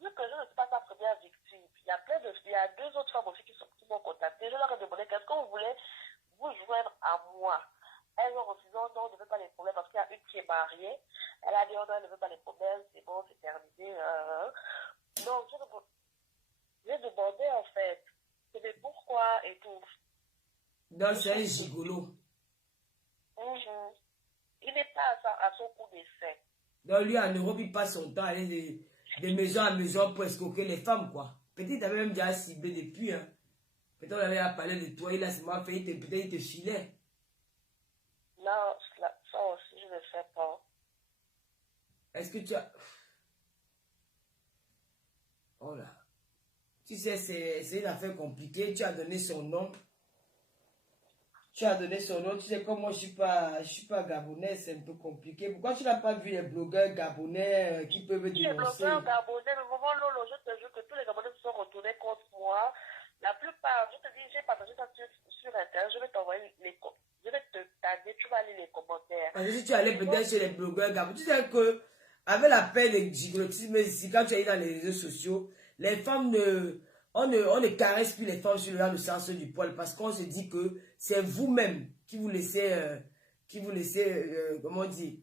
vu que je ne suis pas sa première victime, il y a 2 autres femmes aussi qui m'ont contacté. Je leur ai demandé qu'est-ce que vous voulez vous joindre à moi. Elles ont refusé, non, on ne veut pas les problèmes parce qu'il y a une qui est mariée. Elle a dit, non, elle ne veut pas les problèmes, c'est bon, c'est terminé. Donc, j'ai demandé en fait, c'était pourquoi et tout. Donc, c'est un gigolo. Il n'est pas à son coup d'essai. Donc, lui, en Europe, il passe son temps à aller de maison à maison pour escroquer les femmes, quoi. Peut-être qu'il avait même déjà ciblé depuis, hein. Peut-être on avait parlé de toi, il a seulement fait, peut-être il te filait. Non, ça aussi, je ne sais pas. Est-ce que tu as... Oh là. Tu sais, c'est une affaire compliquée. Tu as donné son nom. Tu as donné son nom. Tu sais, comme moi, je suis pas gabonais, c'est un peu compliqué. Pourquoi tu n'as pas vu les blogueurs gabonais qui peuvent Les dénoncer? blogueurs gabonais, le moment Lolo, je te jure que tous les Gabonais se sont retournés contre moi. La plupart, je te dis, j'ai partagé ça sur Internet, je vais t'envoyer je vais te taguer, tu vas lire les commentaires. Parce que si tu allais peut-être chez les blogueurs gabonais, tu sais que, avec la paix de gigotisme ici, quand tu es dans les réseaux sociaux, les femmes on ne caresse plus les femmes sur le sens du poil parce qu'on se dit que c'est vous-même qui vous laissez, comment on dit,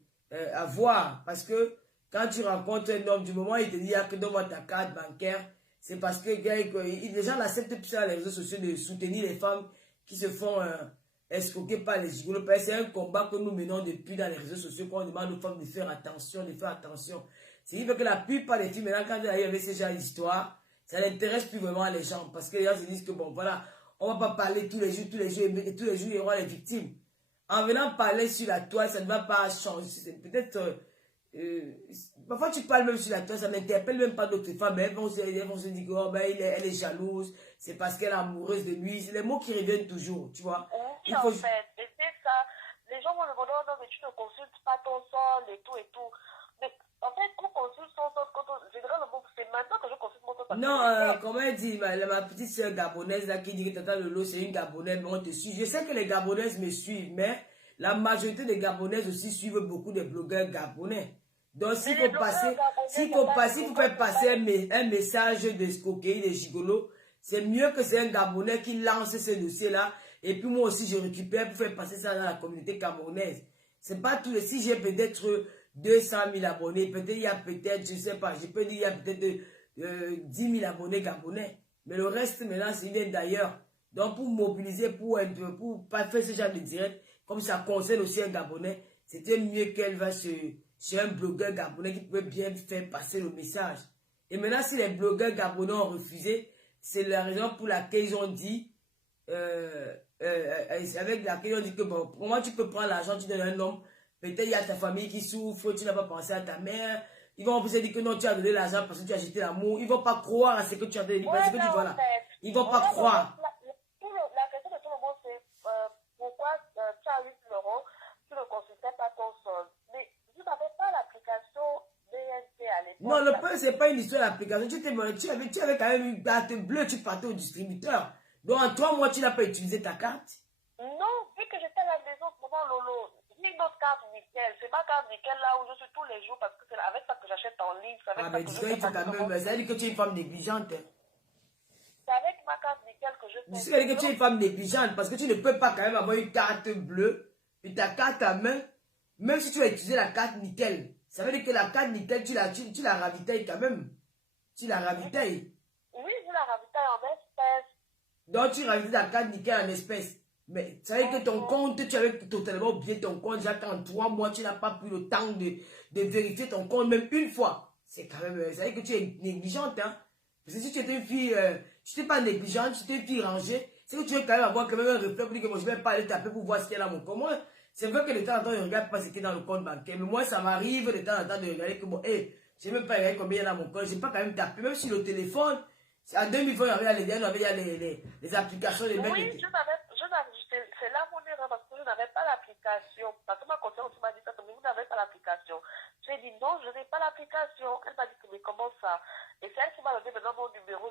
avoir. Parce que quand tu rencontres un homme, du moment où il te dit que donne-moi ta carte bancaire, c'est parce que les gens n'acceptent plus sur les réseaux sociaux de soutenir les femmes qui se font escroquer par les gigolos. C'est un combat que nous menons depuis dans les réseaux sociaux, qu'on demande aux femmes de faire attention, de faire attention. C'est-à-dire que la plupart des filles, maintenant, quand elles arrivent avec ces genre d'histoire, ça n'intéresse plus vraiment les gens. Parce que les gens se disent que bon, voilà, on ne va pas parler tous les jours, et tous les jours, il y aura les victimes. En venant parler sur la toile, ça ne va pas changer. Peut-être, parfois tu parles même sur la toile, ça n'interpelle même pas d'autres femmes, mais elles vont se dire que oh, ben, elle est jalouse, c'est parce qu'elle est amoureuse de lui. C'est les mots qui reviennent toujours, tu vois. Oui, en fait, et c'est ça. Les gens vont me demander, non, mais tu ne consultes pas ton sol et tout et tout. Mais en fait, on consulte son sol, généralement, c'est maintenant que je consulte mon sol. Non, comment elle dit, ma petite soeur gabonaise là, qui dit que Tata Lolo c'est une gabonaise, mais on te suit. Je sais que les gabonaises me suivent, mais la majorité des gabonaises aussi suivent beaucoup de blogueurs gabonais. Donc s'il faut passer, s'il faut faire passer un message d'escroquerie, de gigolo, c'est mieux que c'est un gabonais qui lance ce dossier-là. Et puis moi aussi, je récupère pour faire passer ça dans la communauté camerounaise. C'est pas tout. Si j'ai peut-être 200 000 abonnés, peut-être il y a peut-être, je sais pas, je peux dire il y a peut-être 10 000 abonnés gabonais. Mais le reste, maintenant, c'est une d'ailleurs. Donc, pour mobiliser, pour pas faire ce genre de direct, comme ça concerne aussi un Gabonais, c'était mieux qu'elle va chez un blogueur gabonais qui peut bien faire passer le message. Et maintenant, si les blogueurs gabonais ont refusé, c'est la raison pour laquelle ils ont dit, avec laquelle ils ont dit que, bon, comment tu peux prendre l'argent, tu donnes un homme, peut-être il y a ta famille qui souffre, tu n'as pas pensé à ta mère. Ils vont se dire que non, tu as donné l'argent parce que tu as jeté l'amour. Ils ne vont pas croire à ce que tu as donné. Parce que tu vois là. Ils ne vont pas croire. La question de tout le monde, c'est pourquoi tu as eu l'euro, tu ne consultais pas ton sol. Mais tu n'avais pas l'application BNP à l'époque. Non, le problème, ce n'est pas une histoire d'application. Tu avais quand même une carte bleue, tu partais au distributeur. Donc en 3 mois, tu n'as pas utilisé ta carte. Non, vu que j'étais à la maison, moment Lolo, j'ai une autre carte nickel. C'est ma carte nickel là où je suis tous les jours parce que c'est avec ça que j'achète en ligne. Ah, mais dis-toi, ça veut dire que tu es une femme négligente. C'est avec ma carte nickel que je fais. Ça veut dire que tu es une femme négligente parce que tu ne peux pas quand même avoir une carte bleue et ta carte à main, même si tu as utilisé la carte nickel. Ça veut dire que la carte nickel, tu la ravitailles quand même. Tu la ravitailles. Oui, je la ravitaille en espèces. Donc tu ravitailles ta carte nickel en espèces. Mais ça veut dire que ton compte, tu avais totalement oublié ton compte. Déjà qu'en 3 mois, tu n'as pas pris le temps de vérifier ton compte même une fois. C'est quand même, ça veut dire que tu es négligente, hein. Parce que si tu étais une fille, tu n'étais pas négligente, tu étais une fille rangée, c'est que tu veux quand même avoir quand même un réflexe pour dire que bon, je ne vais pas aller taper pour voir ce qu'il y a dans mon compte. Moi, c'est vrai que de temps en temps, je ne regarde pas ce qui est dans le compte bancaire. Mais moi, ça m'arrive de temps en temps de regarder que bon, hey, je n'ai même pas regardé combien il y a dans mon compte. Je n'ai pas quand même tapé. Même sur le téléphone, en 2020, il y avait les applications, les mecs. Oui, c'est là mon erreur parce que je n'avais pas l'application. Parce que ma conseillère aussi m'a dit ça, mais vous n'avez pas l'application. J'ai dit non, je n'ai pas l'application. Elle m'a dit que mais comment ça? Et c'est elle qui m'a donné maintenant mon numéro.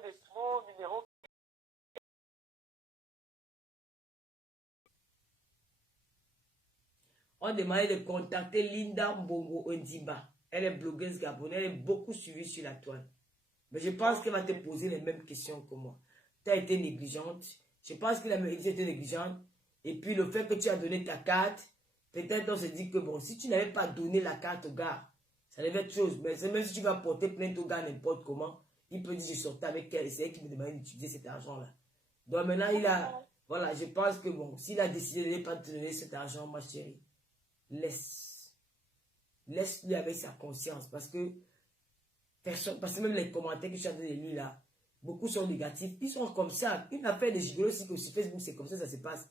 On demandait de contacter Linda Mbongo Ondimba. Elle est blogueuse gabonaise, elle est beaucoup suivie sur la toile. Mais je pense qu'elle va te poser les mêmes questions que moi. Tu as été négligente. Je pense qu'elle a été négligente. Et puis le fait que tu as donné ta carte, peut-être on se dit que bon, si tu n'avais pas donné la carte au gars, ça devait être chose. Mais même si tu vas porter plainte au gars n'importe comment, il peut dire je sortais avec elle, c'est elle qui me demandait d'utiliser cet argent-là. Donc maintenant, voilà, je pense que bon, s'il a décidé de ne pas te donner cet argent, ma chérie, laisse-lui avec sa conscience. Parce que même les commentaires que je suis en train de lire là, beaucoup sont négatifs. Ils sont comme ça. Une affaire de gigolo, si que sur Facebook, c'est comme ça se passe.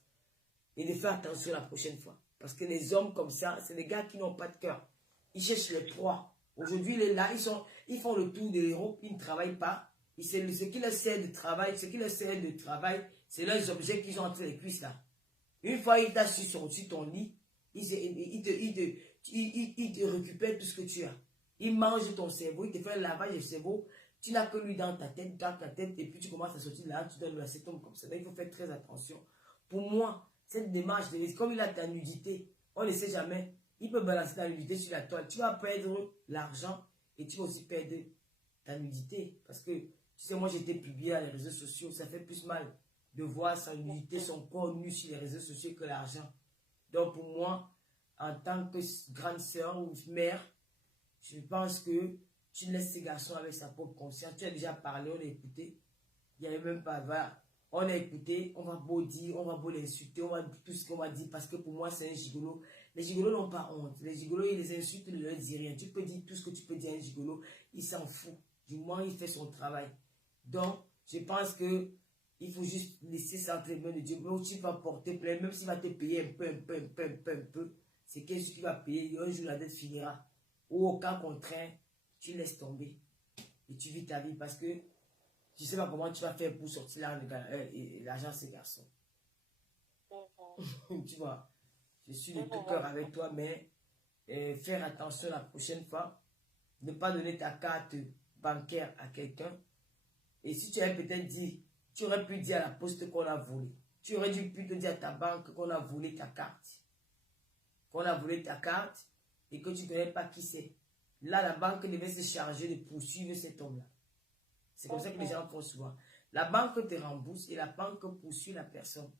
Et de faire attention la prochaine fois. Parce que les hommes comme ça, c'est des gars qui n'ont pas de cœur. Ils cherchent les proies. Aujourd'hui, il est là, ils font le tour de l'Europe, ils ne travaillent pas. Ce qui leur sert de travail, c'est leurs objets qu'ils ont entre les cuisses là. Une fois il t'a sur ton lit, il te récupère tout ce que tu as. Il mange ton cerveau, il te fait un lavage de cerveau. Tu n'as que lui dans ta tête, et puis tu commences à sortir là, tu donnes le acétone comme ça. Donc, il faut faire très attention. Pour moi, cette démarche, comme il a ta nudité, on ne sait jamais. Il peut balancer ta nudité sur la toile. Tu vas perdre l'argent et tu vas aussi perdre ta nudité. Parce que, tu sais, moi, j'étais publié à les réseaux sociaux. Ça fait plus mal de voir sa nudité, son corps nu sur les réseaux sociaux que l'argent. Donc, pour moi, en tant que grande sœur ou mère, je pense que tu laisses ces garçons avec sa propre conscience. Tu as déjà parlé, on a écouté. Il n'y avait même pas... Voilà. On a écouté, on va beau dire, on va beau l'insulter, on va dire tout ce qu'on va dire parce que pour moi c'est un gigolo. Les gigolos n'ont pas honte. Les gigolos, ils les insultent, ils ne leur disent rien. Tu peux dire tout ce que tu peux dire à un gigolo, il s'en fout. Du moins, il fait son travail. Donc, je pense que il faut juste laisser ça entre les mains de Dieu. Même si tu vas porter plainte, même s'il va te payer un peu, c'est quelque chose qui va payer. Et un jour, la dette finira. Ou au cas contraire, tu laisses tomber. Et tu vis ta vie parce que je ne sais pas comment tu vas faire pour sortir l'argent de ces garçons. Tu vois, je suis de tout cœur avec toi, mais faire attention la prochaine fois. Ne pas donner ta carte bancaire à quelqu'un. Et si tu avais peut-être dit, tu aurais pu dire à la poste qu'on a volé. Tu aurais dû pu te dire à ta banque qu'on a volé ta carte. Qu'on a volé ta carte et que tu ne connais pas qui c'est. Là, la banque devait se charger de poursuivre cet homme-là. C'est comme ça que les gens font souvent. La banque te rembourse et la banque poursuit la personne.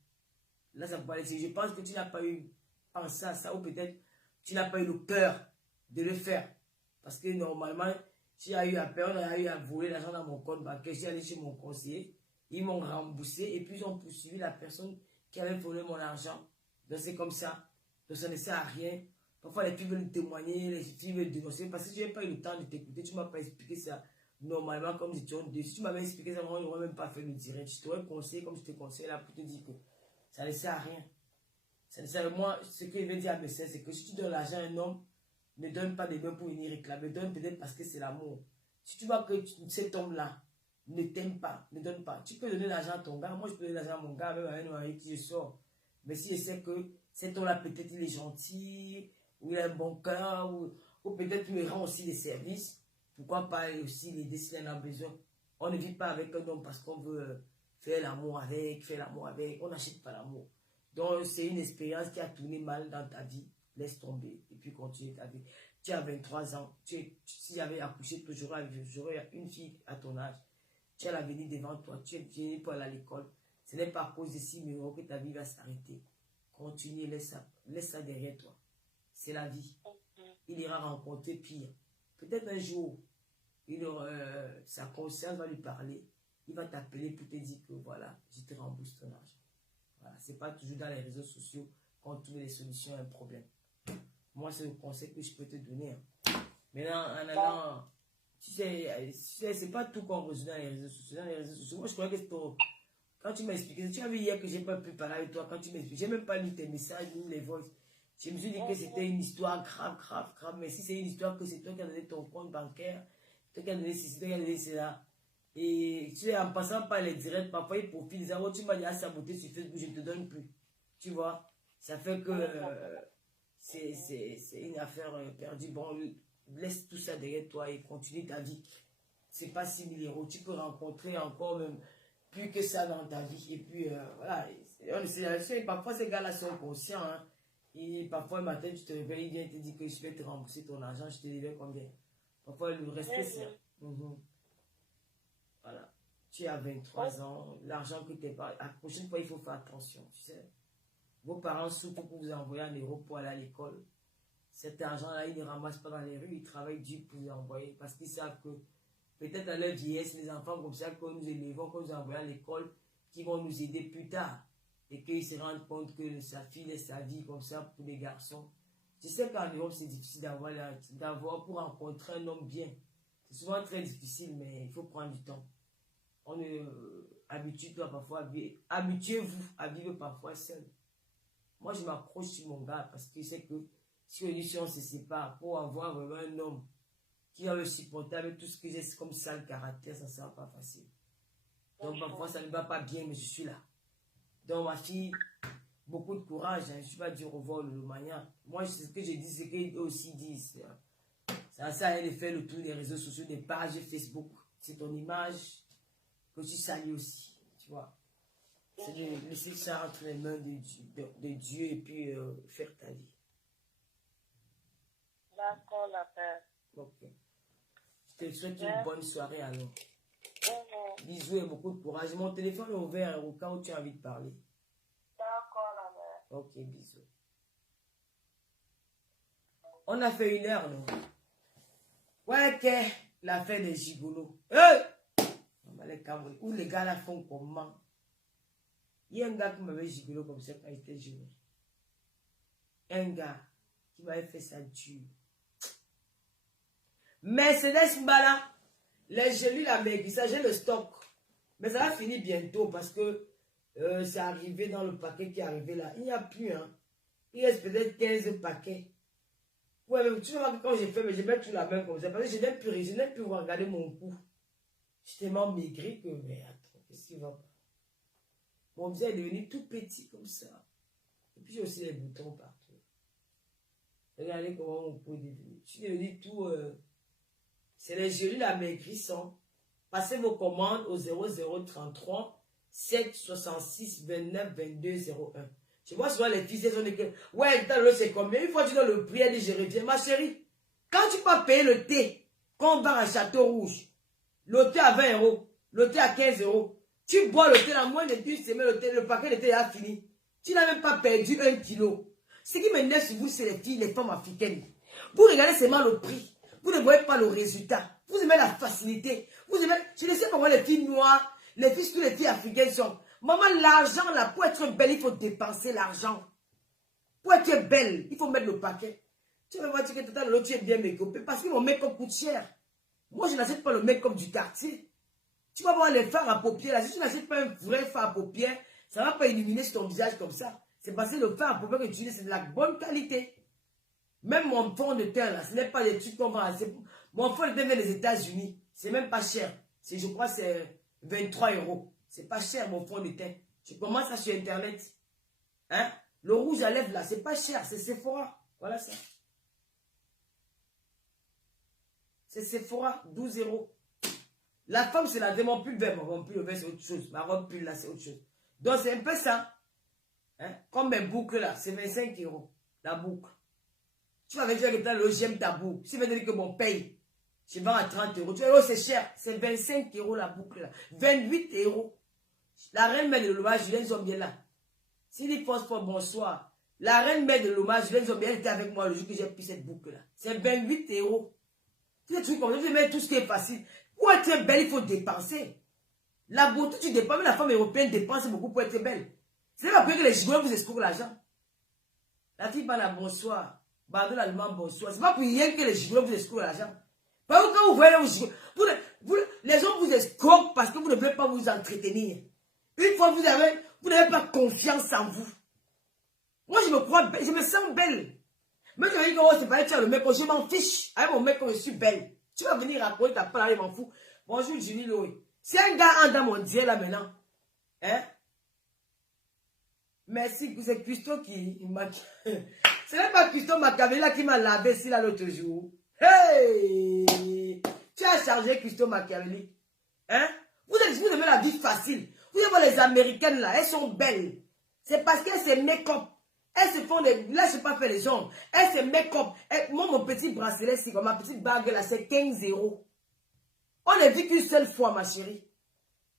Là, ça peut aller. Je pense que tu n'as pas eu pensé à ça ou peut-être tu n'as pas eu le cœur de le faire. Parce que normalement, j'ai eu à peur, on a eu à voler l'argent dans mon compte bancaire. J'ai allé chez mon conseiller, ils m'ont remboursé et puis ils ont poursuivi la personne qui avait volé mon argent. Donc c'est comme ça. Donc ça ne sert à rien. Parfois les filles veulent témoigner, les filles veulent dénoncer. Parce que je n'ai pas eu le temps de t'écouter, tu ne m'as pas expliqué ça normalement comme je te dis. Si tu m'avais expliqué ça, moi, je n'aurais même pas fait le direct. Je t'aurais conseillé comme je te conseille là pour te dire que ça ne sert à rien. Ça ne sert à moi. Ce que je veux dire à mes sœurs, c'est que si tu donnes l'argent à un homme, ne donne pas des mains pour venir réclamer. Donne peut-être parce que c'est l'amour. Si tu vois que cet homme-là ne t'aime pas, ne donne pas. Tu peux donner l'argent à ton gars. Moi, je peux donner l'argent à mon gars, même à un homme avec qui je sors. Mais si je sais que cet homme-là, peut-être il est gentil, ou il a un bon cœur, ou peut-être il me rend aussi des services, pourquoi pas aussi l'aider s'il en a besoin. On ne vit pas avec un homme parce qu'on veut faire l'amour avec, on n'achète pas l'amour. Donc, c'est une expérience qui a tourné mal dans ta vie. Laisse tomber et puis continue ta vie. Tu as 23 ans. Si j'avais accouché, j'aurais une fille à ton âge. Tu as l'avenir devant toi. Tu es venu pour aller à l'école. Ce n'est pas à cause de 6 000 € que ta vie va s'arrêter. Continue, laisse ça derrière toi. C'est la vie. Il ira rencontrer pire. Peut-être un jour, sa conscience va lui parler. Il va t'appeler pour te dire que voilà, je te rembourse ton argent. Voilà, c'est pas toujours dans les réseaux sociaux qu'on trouve les solutions à un problème. Moi, c'est le conseil que je peux te donner. Maintenant, en allant, tu sais, c'est pas tout qu'on résout dans les réseaux sociaux. Dans les réseaux sociaux, moi, je crois que c'est pour... Quand tu m'as expliqué, tu as vu hier que j'ai pas pu parler avec toi, quand tu m'as expliqué, j'ai même pas lu tes messages, ni les voices. Je me suis dit que c'était une histoire grave. Mais si c'est une histoire que c'est toi qui as donné ton compte bancaire, toi qui as donné ceci, toi qui as donné cela. Et tu sais, en passant par les directs, parfois ils profitent, ils disent, oh, tu m'as déjà saboté sur Facebook, je ne te donne plus. Tu vois, ça fait que c'est une affaire perdue. Bon, laisse tout ça derrière toi et continue ta vie. C'est pas 6 000 €. Tu peux rencontrer encore même plus que ça dans ta vie. Et puis, voilà. Parfois, ces gars-là sont conscients. Hein. Et parfois, le matin, tu te réveilles, il vient et te dit que je vais te rembourser ton argent, je te devais combien. Parfois, le respect, c'est... Voilà. Tu as 23 ans, l'argent que tu n'es pas... La prochaine fois, il faut faire attention, tu sais. Vos parents souffrent pour vous envoyer en Europe pour aller à l'école. Cet argent-là, ils ne ramassent pas dans les rues, ils travaillent dur pour vous envoyer parce qu'ils savent que peut-être à leur vieillesse, les enfants comme ça que nous élevons, que nous envoyons à l'école, qui vont nous aider plus tard. Et qu'ils se rendent compte que sa fille laisse sa vie comme ça pour les garçons. Tu sais qu'en Europe, c'est difficile d'avoir pour rencontrer un homme bien. C'est souvent très difficile, mais il faut prendre du temps. On habitue-toi parfois à vivre. Habituez-vous à vivre parfois seul. Moi, je m'accroche sur mon gars parce que c'est que si on se sépare pour avoir vraiment un homme qui va le supporter avec tout ce que j'ai comme ça, le caractère, ça ne sera pas facile. Donc parfois, ça ne va pas bien, mais je suis là. Donc ma fille, beaucoup de courage. Hein. Je ne suis pas du revoir le manière. Moi, ce que je dis, c'est qu'ils aussi disent. Ça, elle fait le tour des réseaux sociaux, des pages Facebook. C'est ton image que tu salues aussi, tu vois. C'est de laisser ça entre les mains de Dieu et puis faire ta vie. D'accord, la mère. Ok. Je te souhaite une bonne soirée alors. Bisous et beaucoup de courage. Mon téléphone est ouvert au cas où tu as envie de parler. D'accord, la mère. Ok, bisous. On a fait 1 heure, non? Ouais, ok. L'affaire des gigolos. Hey! Où les gars là font comment? Il y a un gars qui m'avait gigolo comme ça quand il était jeune. Un gars qui m'avait fait ça dur. Mercedes Mbala, j'ai lu la maigri, ça j'ai le stock. Mais ça va finir bientôt parce que c'est arrivé dans le paquet qui est arrivé là. Il n'y a plus, hein. Il reste peut-être 15 paquets. Ouais, mais tu vois que quand j'ai fait, mais je mets tout la main comme ça. Parce que je n'ai plus regarder mon cou. Je suis tellement maigri que, mais attends, qu'est-ce qui va pas? Mon visage est devenu tout petit comme ça. Et puis j'ai aussi les boutons partout. Regardez comment mon peau est devenu. Je suis devenu tout... c'est les gelées la maigrissant. Passez vos commandes au 0033 766 29 22 01. Je vois souvent les filles, elles ont dit que, ouais, dans le c'est combien? Une fois tu dois le prix, elle dit, je reviens. Ma chérie, quand tu peux payer le thé, quand on va à Château Rouge, le thé à 20 €, le thé à 15 €, tu bois le thé dans moins d'une semaine, le paquet de thé a fini. Tu n'as même pas perdu 1 kilo. Ce qui m'énerve sur vous, c'est les filles, les femmes africaines. Vous regardez seulement le prix. Vous ne voyez pas le résultat. Vous aimez la facilité. Vous aimez... Je ne sais pas comment les filles noires, les filles, toutes les filles africaines sont. Maman, l'argent, là, pour être belle, il faut dépenser l'argent. Pour être belle, il faut mettre le paquet. Tu vas voir que tout à l'heure, tu es bien make-up. Parce que mon make-up coûte cher. Moi, je n'achète pas le make-up du quartier. Tu vas voir les fards à paupières. Là. Si tu n'achètes pas un vrai fard à paupières, ça ne va pas illuminer sur ton visage comme ça. C'est parce que le fard à paupières que tu utilises, c'est de la bonne qualité. Même mon fond de teint, là, ce n'est pas des trucs qu'on va... Mon fond de teint vient des États-Unis. C'est même pas cher. Je crois que c'est 23 €. C'est pas cher, mon fond de teint. Je commence ça sur Internet. Hein? Le rouge à lèvres, là, c'est pas cher. C'est Sephora. Voilà ça. C'est Sephora, 12 €. La femme, c'est la démon pull vert. Mon pull vert, c'est autre chose. Ma robe pull, là, c'est autre chose. Donc, c'est un peu ça. Hein? Comme mes boucles, là, c'est 25 €. La boucle. Tu vas me dire que j'aime ta boucle. Si tu veux dire que mon paye, je vends à 30 €. Tu vas dire, oh, c'est cher. C'est 25 € la boucle, là. 28 €. La reine mère de l'hommage, Julien Zombie là. S'il y pense pas, bonsoir. La reine mère de l'hommage, Julien Zombie, elle était avec moi le jour que j'ai pris cette boucle là. C'est 28 €. Tu sais, trucs comme ça, tu mets tout ce qui est facile. Pour être belle, il faut dépenser. La beauté, tu dépenses. Mais la femme européenne dépense beaucoup pour être belle. C'est pas que les gigolos vous escroquent l'argent. La fille parle à bonsoir. Bardot l'allemand, bonsoir. C'est pas pour rien que les gigolos vous escroquent l'argent. Parce que quand vous voyez les gigolos, les gens vous escroquent parce que vous ne voulez pas vous entretenir. Une fois vous n'avez pas confiance en vous. Moi, je me crois belle, je me sens belle. Même quand je dis que oh, c'est pas être le mec, je m'en fiche. Avec mon mec, je suis belle. Tu vas venir raconter ta parole, je m'en fous. Bonjour, Julie Loé. C'est un gars en dans mon dieu là maintenant. Hein? Merci, c'est Custo qui m'a... Ce n'est pas Custo Machiavelli qui m'a lavé ici là l'autre jour. Hey! Tu as chargé Custo Machiavelli. Hein? Vous aimez la vie facile. Vous voyez les Américaines là, elles sont belles. C'est parce qu'elles se make-up. Elles se font des... Là, je ne sais pas faire les jambes. Elles se make-up. Moi, mon petit bracelet, c'est comme ma petite bague là, c'est 15 €. On ne vit qu'une seule fois, ma chérie.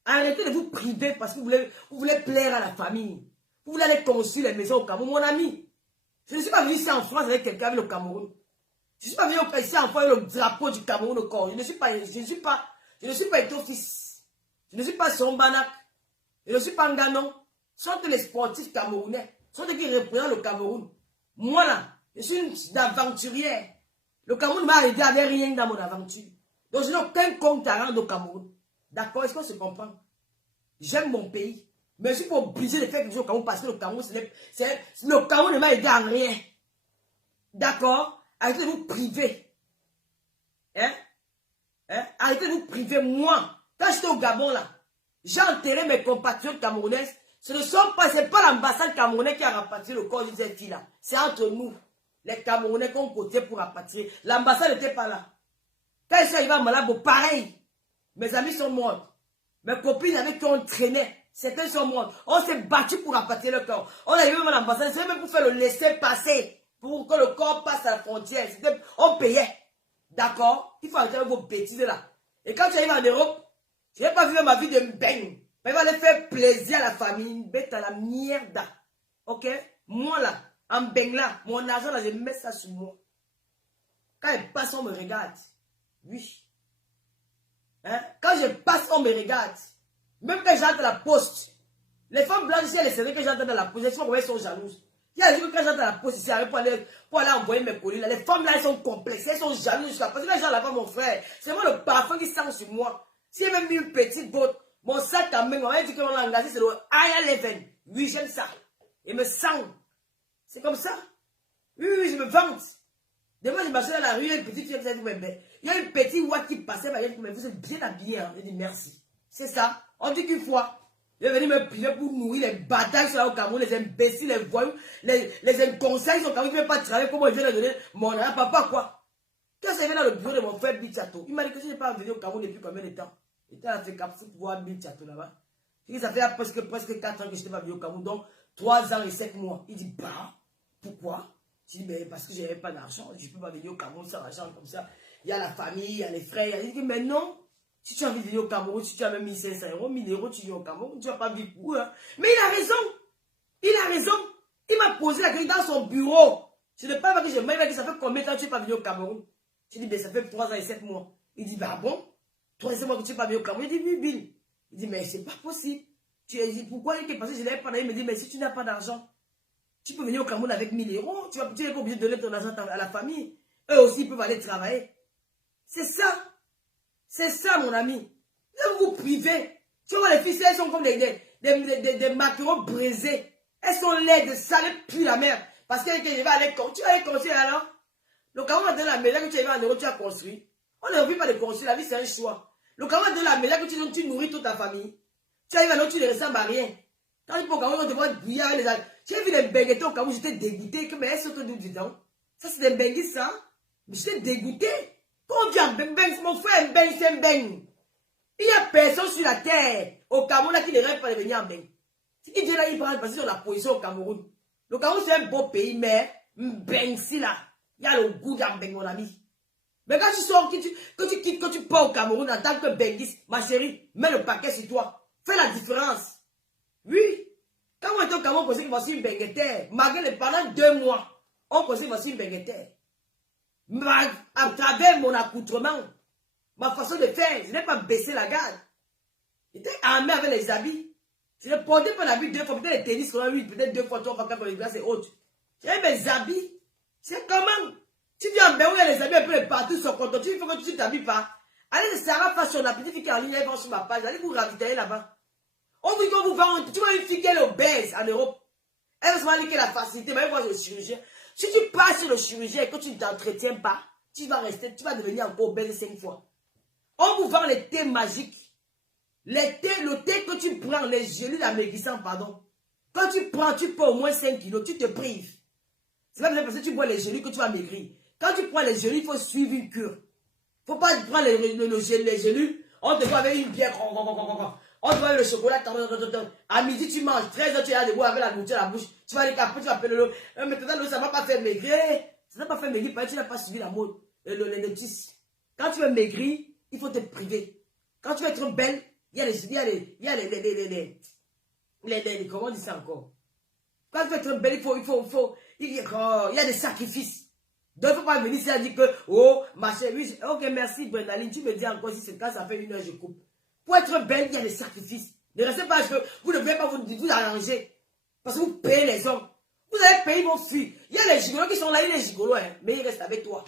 Arrêtez de vous priver parce que vous voulez plaire à la famille. Vous voulez aller construire les maisons au Cameroun. Mon ami, je ne suis pas venu ici en France avec quelqu'un avec le Cameroun. Je ne suis pas venu ici en France avec le drapeau du Cameroun au corps. Je ne suis pas Ethofis. Je ne suis pas Sombanak. Je ne suis pas Nganon. Ce sont les sportifs camerounais. Ce sont ceux qui représentent le Cameroun. Moi là, je suis une aventurière. Le Cameroun m'a aidé avec rien dans mon aventure. Donc je n'ai aucun compte à rendre au Cameroun. D'accord, est-ce qu'on se comprend? J'aime mon pays. Mais je suis pas obligé de faire quelque chose au Cameroun parce que le Cameroun, le Cameroun ne m'a aidé en rien. D'accord? Arrêtez de vous priver. Hein? Arrêtez de vous priver. Moi, quand j'étais au Gabon, là, j'ai enterré mes compatriotes camerounaises. C'est pas l'ambassade camerounaise qui a rapatrié le corps de cette fille-là. C'est entre nous, les Camerounais qu'on côté pour rapatrier. L'ambassade n'était pas là. Quand ils sont arrivés à Malabo, pareil. Mes amis sont morts. Mes copines avec qui on traînait, certains sont morts. On s'est battu pour rapatrier le corps. On est arrivé même à l'ambassade, c'est même pour faire le laisser passer. Pour que le corps passe à la frontière. On payait. D'accord? Il faut arrêter avec vos bêtises là. Et quand tu arrives en Europe, je n'ai pas vu ma vie de beigne. Mais il va aller faire plaisir à la famille. Une bête à la merde. Ok? Moi là, en beigne là, mon argent là, je mets ça sur moi. Quand je passe, on me regarde. Oui. Hein? Quand je passe, on me regarde. Même quand j'entre à la poste. Les femmes blanches ici, elles savent que j'entre dans la poste. Je sais pas comment elles sont jalouses. Il y a des gens quand j'entre à la poste ici, pour aller envoyer mes colis là. Les femmes là, elles sont complexes. Elles sont jalouses. Parce que les gens là-bas, mon frère, c'est moi le parfum qui sent sur moi. Si j'ai même mis une petite botte, mon sac à main, on m'a dit qu'on l'a engagé, c'est le Higher Level. Oui, j'aime ça. Et me sent. C'est comme ça. Oui, je me vante. Demain, je marchais dans la rue, il y a une petite fille qui s'est dit, il y a une petite ouate qui passait, elle dit, mais vous êtes bien habillé. Hein. Je dis merci. C'est ça. On dit qu'une fois, je vais venir me priver pour nourrir les batailles sur au Cameroun, les imbéciles, les voyous, les inconscients, ils sont Cameroun, qui ne veulent pas travailler, comment ils viennent donner mon argent, papa, quoi. Quand c'est venu dans le bureau de mon frère Bichato, il m'a dit que je n'ai pas venu au Cameroun depuis combien de temps. Il était à Cap Foot voir Bichato là-bas. Ça fait presque 4 ans que je n'étais pas venu au Cameroun, donc 3 ans et 7 mois. Il dit, bah, pourquoi? Je dis, mais parce que je n'avais pas d'argent, je ne peux pas venir au Cameroun sans argent comme ça. Il y a la famille, il y a les frères. Il dit, mais non, si tu as envie de venir au Cameroun, si tu as même 1500 €, 1000 €, tu viens au Cameroun, tu ne vas pas vivre pour eux. Hein. Mais il a raison. Il a raison. Il m'a posé la question dans son bureau. Je ne sais pas que je m'ai dit, ça fait combien de temps que tu n'es pas venu au Cameroun? Je dis, mais ça fait 3 ans et 7 mois. Il dit, bah bon, 3 ans et 7 mois que tu n'es pas venu au Cameroun. Il dit, oui, Bill. Il dit, mais c'est pas possible. Tu as dit, pourquoi il est passé, je n'avais pas d'argent. Il me dit, mais si tu n'as pas d'argent, tu peux venir au Cameroun avec 1000 €. Tu n'es pas obligé de donner ton argent à la famille. Eux aussi, ils peuvent aller travailler. C'est ça. C'est ça, mon ami. Ne vous privez. Tu vois, les filles, elles sont comme des maquereaux brisés. Elles sont laides, sales, puis la merde. Parce que je vais aller construire. Tu vas aller construire alors. Le Cameroun a donné la maison que tu as en euros, tu as construit. On ne veut pas de construire. La vie, c'est un choix. Le Cameroun a donné la maison que tu nourris toute ta famille. Tu arrives à l'autre, tu ne ressembles à rien. Quand tu peux au Cameroun, on te voit bouillir avec les algues. Tu as vu les benguettes au Cameroun, j'étais dégoûté. Mais elles sont autour du temps. Ça, c'est des benguettes, ça. Mais j'étais dégoûté. Quand on dit un beng, mon frère, un beng, c'est un beng. Il n'y a personne sur la terre au Cameroun là, qui ne rêve pas de venir en beng. Ce qui dit là, il parle parce que sur la position au Cameroun. Le Cameroun, c'est un beau pays, mais un beng, si là, il y a le goût d'un beng, mon ami. Mais quand tu sors, que tu pars au Cameroun en tant que benguiste, ma chérie, mets le paquet sur toi. Fais la différence. Oui. Quand on est au Cameroun, on pensait que voici une benguetère. Malgré pendant 2 mois, on pensait que voici une benguetère. À travers mon accoutrement, ma façon de faire, je n'ai pas baissé la garde. J'étais armé avec les habits. Je ne portais pas l'habit 2 fois, peut-être les tennis, peut-être 2 fois, 3 fois, 4 fois, les glaces et autres. J'avais mes habits. C'est comment? Tu dis en Béou, il y a les habits un peu partout sur compte. Il faut que tu ne t'habilles pas. Allez, c'est Sarah Fashion, la petite fille qui est en ligne, elle va sur ma page. Allez vous ravitailler là-bas. On vous dit qu'on vous vend. Tu vois une fille qui est obèse en Europe. Elle va se dire qu'elle a la facilité, mais elle voit le chirurgien. Si tu passes sur le chirurgien et que tu ne t'entretiens pas, tu vas devenir encore obèse 5 fois. On vous vend les thés magiques. Le thé que tu prends, les gélules amaigrissants, pardon. Quand tu prends, tu peux au moins 5 kilos, tu te prives. C'est pas parce que tu bois les gélules que tu vas maigrir. Quand tu prends les gélules, il faut suivre une cure. Il ne faut pas prendre les gélules, on te voit avec une bière. On te voit avec le chocolat. À midi, tu manges. 13 h, tu es là debout avec la nourriture à la bouche. Tu vas aller capoter, tu vas appeler l'eau. Maintenant, l'eau, ça ne va pas faire maigrir. Ça ne va pas faire maigrir parce que tu n'as pas suivi la mode. Les notices. Quand tu veux maigrir, il faut te priver. Quand tu veux être belle, il y a les comment on dit ça encore? Quand tu veux être belle, il y a des sacrifices. Donc, il ne faut pas venir ici et dire que, oh, ma chérie, ok, merci, Brendaline, tu me dis encore si c'est le cas, ça fait 1 heure, je coupe. Pour être belle, il y a des sacrifices. Ne restez pas, vous ne devez pas vous arranger. Parce que vous payez les hommes. Vous avez payé vos filles. Il y a les gigolos qui sont là, il y a les gigolos, hein, mais ils restent avec toi.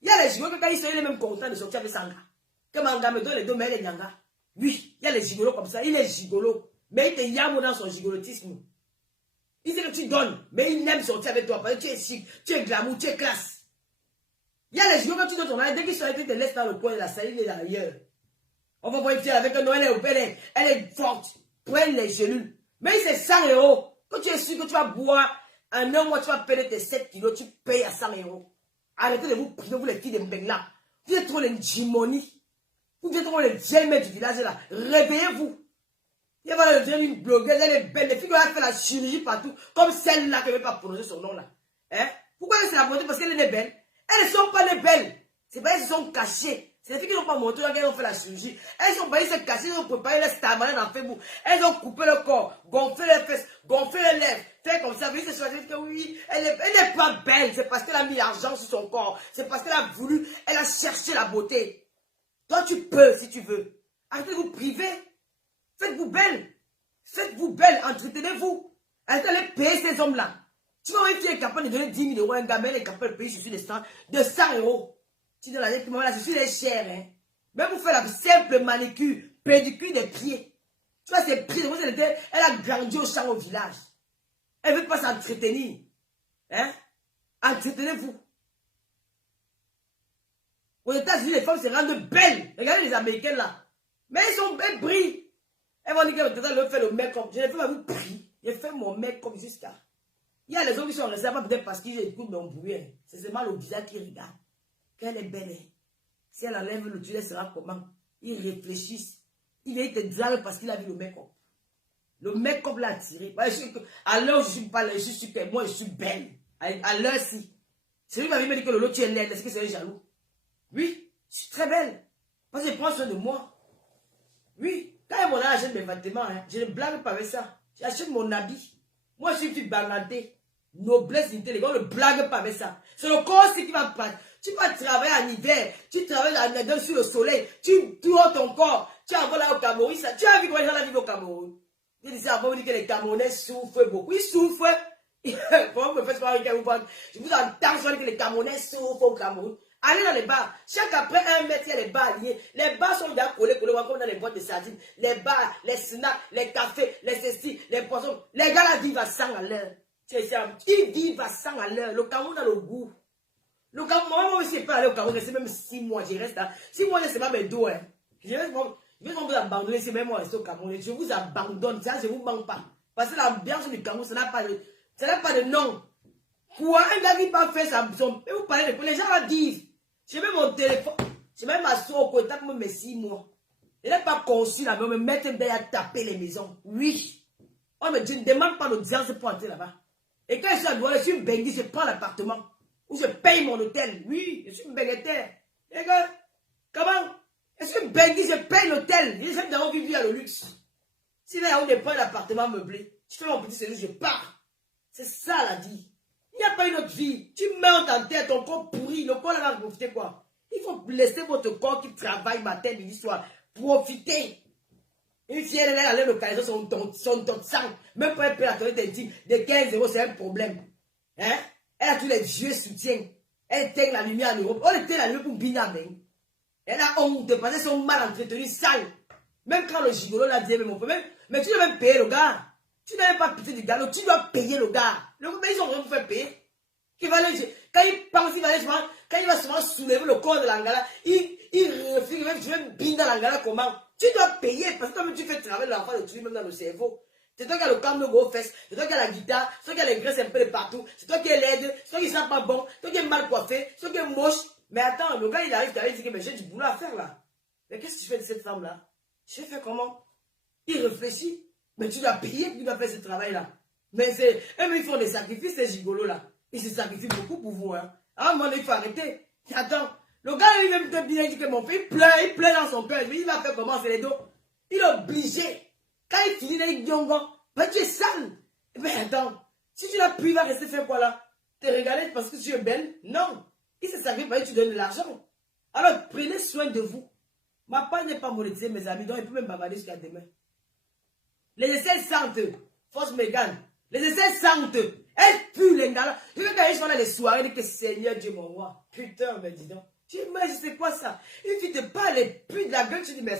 Il y a les gigolos que quand ils sont, ils sont même contents de sortir avec Sanga. Que Manga me donne les 2 mails et Nyanga. Oui, il y a les gigolos comme ça. Il est gigolo. Mais il te yamo dans son gigolotisme. Il sait que tu donnes. Mais il aime sortir avec toi. Parce que tu es chic, tu es glamour, tu es classe. Il y a les gigolos que tu donnes ton mari. Dès qu'ils sont arrêtés, ils te laissent dans le coin de la salle. Il est ailleurs. On va voir une fille avec un nom. Elle est forte. Prenne les gelules. Mais c'est 100 €. Quand tu es sûr que tu vas boire, en un mois, tu vas payer tes 7 kilos. Tu payes à 100 €. Arrêtez de vous priver, vous les filles de Mbengla. Vous êtes trop les Jimoni. Vous êtes trop les gemmes du village là. Réveillez-vous. Il va devenir une blogueuse, elle est belle. Les filles qui ont fait la chirurgie partout, comme celle-là qui ne veut pas prononcer son nom là. Hein? Pourquoi elle s'est la montée? Parce qu'elle est belle. Elles ne sont pas les belles. C'est pas elles se sont cachées. C'est les filles qui n'ont pas montré qu'elles ont fait la chirurgie. Elles sont pas se cacher, elles ont préparé les stamales dans Facebook. Elles ont coupé le corps, gonflé les fesses, gonflé les lèvres. Fait comme ça, vous se choisir que oui, elle n'est pas belle. C'est parce qu'elle a mis l'argent sur son corps. C'est parce qu'elle a voulu, elle a cherché la beauté. Toi, tu peux si tu veux. Arrêtez de vous priver. Faites-vous belle. Faites-vous belle. Entretenez-vous. Arrêtez de payer ces hommes-là. Tu vois, une fille est capable de donner 10 000 € à un gars, mais elle est capable de payer, je suis de 100 €. Tu dis la tête, là, je suis les chers. Hein. Même vous faites la simple manicure, pédicure des pieds. Tu vois, c'est prix. Elle a grandi au champ au village. Elle ne veut pas s'entretenir. Hein? Entretenez-vous. Aux États-Unis, les femmes se rendent belles. Regardez les Américaines là. Mais elles brillent. Elles vont dire que peut-être elles faire le make-up. Je l'ai fait avec prix. J'ai fait mon make-up jusqu'à. Il y a les hommes qui sont restés là peut-être parce qu'ils écoutent mon bruit. C'est seulement le visage qui regarde. Qu'elle est belle. Si elle enlève le tuyau, elle sera comment? Ils réfléchissent. Il te drague parce qu'il a vu le make-up. Le make-up l'a attiré. À l'heure, je suis pas là, je suis super. Moi, je suis belle. À l'heure, si. C'est lui qui m'avait dit que l'autre, tu es laide. Est-ce que c'est un jaloux? Oui, je suis très belle. Parce que je prends soin de moi. Oui, quand mon âge, j'achète mes vêtements, hein, je ne blague pas avec ça. J'achète mon habit. Moi, je suis une fille banantée. Noblesse, dignité, les gars, ne blague pas avec ça. C'est le corps qui va pas. Tu vas travailler en hiver, tu travailles sur le soleil, tu tournes ton corps, tu envoies là au Cameroun. Tu as vu comment les gens vivent au Cameroun? Je disais avant, vous dites que les Camerounais souffrent beaucoup. Ils souffrent. Comment vous faites quoi? Je vous entends que les Camerounais souffrent au Cameroun. Allez dans les bars. Chaque après 1 mètre, il y a les bars liés. Les bars sont déjà collés, comme dans les boîtes de sardines. Les bars, les snacks, les cafés, les cestis, les poissons. Les gars là vivent à 100 à l'heure. Ils vivent à 100 à l'heure. Le Cameroun a le goût. Le Cameroun, moi aussi, je peux aller au Cameroun, rester même 6 mois. Je reste là. 6 mois, c'est pas mes dos. Hein. Je vais vous abandonner, c'est même moi rester au Cameroun. Je vous abandonne. Ça, je ne vous manque pas. Parce que l'ambiance du Cameroun, ça n'a pas de nom. Quoi, un gars qui n'a pas fait son. Et vous parlez de. Les gens là disent. J'ai même mon téléphone. J'ai même ma soeur au côté pour mes 6 mois. Je n'ai pas conçu là, mais me mettre derrière à taper les maisons. Oui. Oh, mais je ne demande pas d'audience pour entrer là-bas. Et quand je suis à Douala, je suis une bengue, je prends l'appartement. Ou je paye mon hôtel. Oui, je suis une benguetaire. Les gars, comment? Je suis une bengue, je paye l'hôtel. Les gens d'avant vivre à le luxe. Si là, on n'est pas l'appartement meublé, je fais mon petit service, je pars. C'est ça la vie. Il n'y a pas une autre vie. Tu meurs en tête, ton corps pourri. Le corps là va profiter quoi? Il faut laisser votre corps qui travaille matin, midi, soir. Profiter. Une fille, elle allait localiser son sang. Même pour elle payer la toilette intime de 15 €, c'est un problème. Hein? Elle a tous les vieux soutiens. Elle éteint la lumière en Europe. On éteint la lumière pour Binyamen. Elle a honte parce qu'elles sont mal entretenues, sales. Même quand le gigolo l'a dit, mais tu dois même payer le gars. Tu n'as même pas pitié du gars, tu dois payer le gars. Le gars, ils ont rien pour faire payer. Quand il pense, quand il va souvent soulever le corps de l'angala, il refuse même, tu veux bien dans l'angala comment? Tu dois payer parce que comme tu fais travailler l'enfant de tuer même dans le cerveau. C'est toi qui as le camp de gros fesses, c'est toi qui as la guitare, c'est toi qui as les graisses un peu de partout, c'est toi qui es laide, c'est toi qui ne sent pas bon, c'est toi qui es mal coiffé, c'est toi qui es moche. Mais attends, le gars il arrive, il dit que j'ai du boulot à faire là. Mais qu'est-ce que tu fais de cette femme là? Je fais comment? Il réfléchit. Mais tu dois payer, tu dois faire ce travail-là. Mais ils font des sacrifices, ces gigolos là. Ils se sacrifient beaucoup pour vous. Hein. À un moment donné, il faut arrêter. Attends, le gars, il même te bien dit que mon fils, il pleure dans son cœur. Il va faire comment, c'est les dos. Il est obligé. Quand il finit, il dit, mais tu es sale. Mais attends, si tu l'as pris, il va rester faire quoi là? Te regarder parce que tu es belle? Non. Il se sacrifie parce que tu donnes de l'argent. Alors, prenez soin de vous. Ma part n'est pas monétisée, mes amis, donc il peut même bavarder jusqu'à demain. Les essais sentent, Force Mégane, les essais sentent, elles puent les gars. Je vais quand je vais les soirées, dire que Seigneur Dieu mon roi. Putain, mais dis donc. Tu me dis, c'est quoi ça? Une fille te parle, elle pue de la gueule, tu dis, mais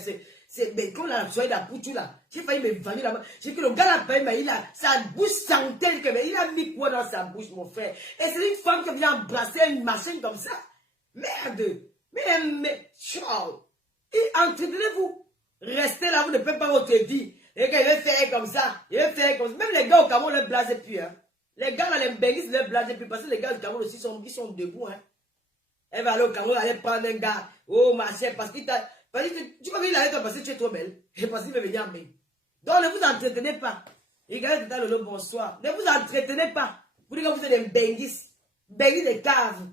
C'est comme la soirée de la poutou là. J'ai failli me vendre là-bas. J'ai que le gars là, mais il a sa bouche sentait que il a mis quoi dans sa bouche, mon frère. Et c'est une femme qui vient embrasser une machine comme ça. Merde. Mais, Charles. Et entretenez-vous. Restez là, vous ne pouvez pas votre vie. Les gars, il va faire comme ça. Il va faire comme ça. Même les gars au Cameroun, ne blasent plus. Hein. Les gars dans les Bengis, ne blasent plus. Parce que les gars du Cameroun aussi ils sont debout. Hein. Elle va aller au Cameroun, aller prendre un gars. Oh, ma chère, parce qu'il t'a. Tu vas venir avec toi parce que tu es trop belle. Et parce qu'il veut venir en main. Donc ne vous entretenez pas. Regardez tout à l'heure, bonsoir. Ne vous entretenez pas. Vous dites que vous êtes des Bengis. Bengis des caves.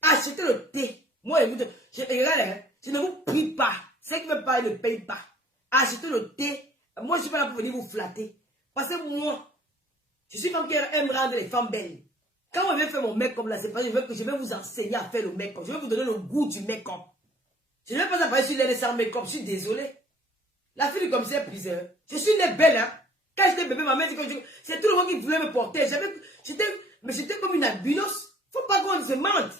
Achetez le thé. Moi, regardez, je ne vous prie pas. Ceux qui ne veulent pas, ils ne payent pas. Achetez le thé. Moi, je ne suis pas là pour venir vous flatter. Parce que moi, je suis une femme qui aime rendre les femmes belles. Quand on veut faire mon make-up là, c'est parce que je vais vous enseigner à faire le make-up. Je vais vous donner le goût du make-up. Je ne vais pas appeler sur l'aile sans make-up. Je suis désolé. La fille du commissaire priseur. Je suis née belle, hein. Quand j'étais bébé, ma mère dit que c'est tout le monde qui voulait me porter. Mais j'étais comme une albinos. Faut pas qu'on se mente.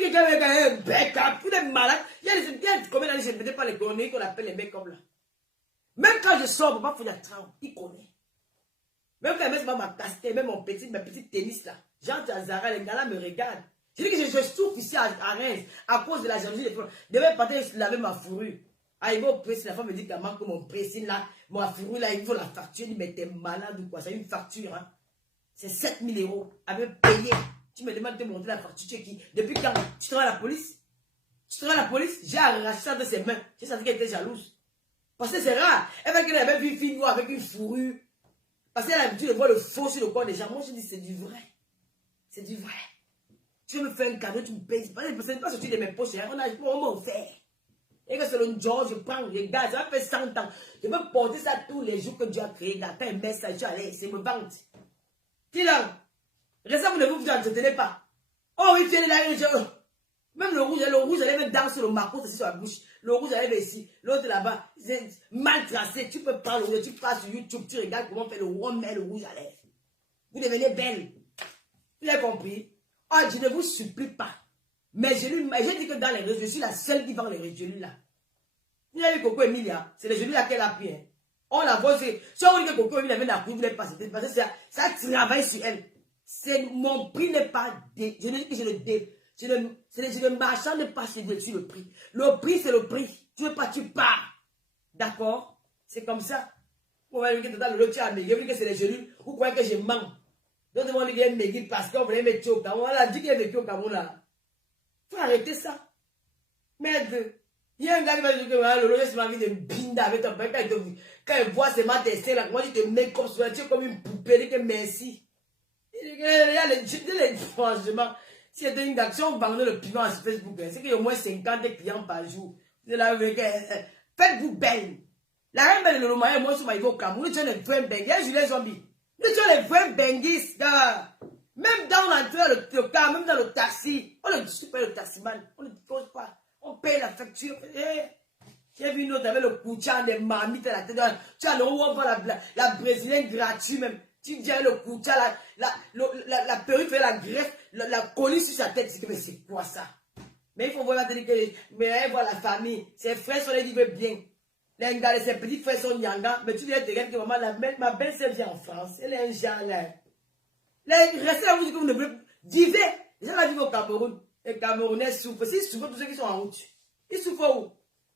Il y a un make-up, tout est malade. Il y a des combien d'années, je ne mettais pas les conneries qu'on appelle les make-up là. Même quand je sors, papa fait la trempe, il connaît. Même quand elle met ma casquette, même ma petite tennis là. J'entre à Zara, les gars là me regardent. Je dis que je souffre ici à Reims à cause de la jalousie des femmes. Je devais partir laver ma fourrure. Ah, il va au pressing, la femme me dit qu'elle manque mon pressing là, ma fourrure là, il faut la facture. Il dit, mais t'es malade ou quoi? C'est une facture, hein. C'est 7 000 €. Elle veut payer. Tu me demandes de montrer la facture, tu es qui? Depuis quand? Tu travailles à la police? Tu travailles à la police? J'ai arraché ça de ses mains. J'ai senti qu'elle était jalouse. Parce que c'est rare. Elle va qu'elle avait vu une fille noire avec une fourrure. Parce qu'elle a l'habitude de voir le faux sur le corps des gens. Moi, je dis, c'est du vrai. C'est du vrai. Tu veux me faire un cadeau, tu me payes. C'est pas sorti de mes poches. Hein. On a comment faire. Et que c'est le jour, je prends, regarde, ça va faire 100 ans. Je peux porter ça tous les jours que Dieu a créé. Quand un message, c'est me vente. Qui là? Restez, vous ne vous entretenez pas. Oh, oui, tu es là, même le rouge, elle est dans sur le marco, c'est sur la bouche. Le rouge, elle est ici. L'autre là-bas, c'est mal tracé. Tu peux prendre le rouge, tu passes sur YouTube, tu regardes comment faire le rhum, mais le rouge à lèvres. Vous devenez belle. Vous avez compris? Oh, je ne vous supplie pas. Mais je dis que dans les réseaux, je suis la seule qui vend les gelus là. Il y a eu Coco Emilia, c'est les gelus là qu'elle a pris. Hein. On la voit, si on dit que Coco Emilia vient d'apprendre, vous voulez passer. Parce que ça travaille sur elle. Mon prix n'est pas. Je ne dis que je ne marchande pas sur le prix. Le prix, c'est le prix. Tu veux pas, tu pars. D'accord? C'est comme ça. On va dire que dans le lot, tu as maigri. Vous dites que c'est les gelus. Vous croyez que je mens. Donc, on dit qu'il est maigri parce qu'on voulait mettre au Cameroun. On a dit qu'il est vécu au Cameroun là. Faut arrêter ça. Merde. Il y a un gars qui va dire que le lot, c'est ma vie de binda avec ton père. Quand il voit ses mains tester là, moi, je te mets comme ça. Tu es comme une poupée. Il dit que merci. Il y a les franchement. Si c'était une action, on vendait le piment sur Facebook. C'est qu'il y a au moins 50 clients par jour. Faites-vous belle. La reine belle de l'Omaï, moi, je suis au Cameroun. Nous sommes les vrais benguis. Je les zombies. Nous sommes les vrais benguis. Même dans l'entrée, le car, même dans le taxi. On ne discute pas le taximan. On ne pose pas. On paye la facture. J'ai vu une autre avec le couchan des marmites à la tête. Tu as le haut, on voit la brésilienne gratuite même. Tu viens le couchan, la perruque fait la greffe, la colis sur sa tête. Mais c'est quoi ça? Mais il faut voir que mais elle voit la famille. Ses frères sont les vivent bien. Les gars, ses petits frères sont nyanga. Mais tu viens te dire que maman, ma belle-sœur vient en France. Elle est un genre là. Restez là, vous dites que vous ne voulez. Vivez. Les gens là vivent au Cameroun. Les Camerounais souffrent. S'ils souffrent, tous ceux qui sont en route. Ils souffrent où?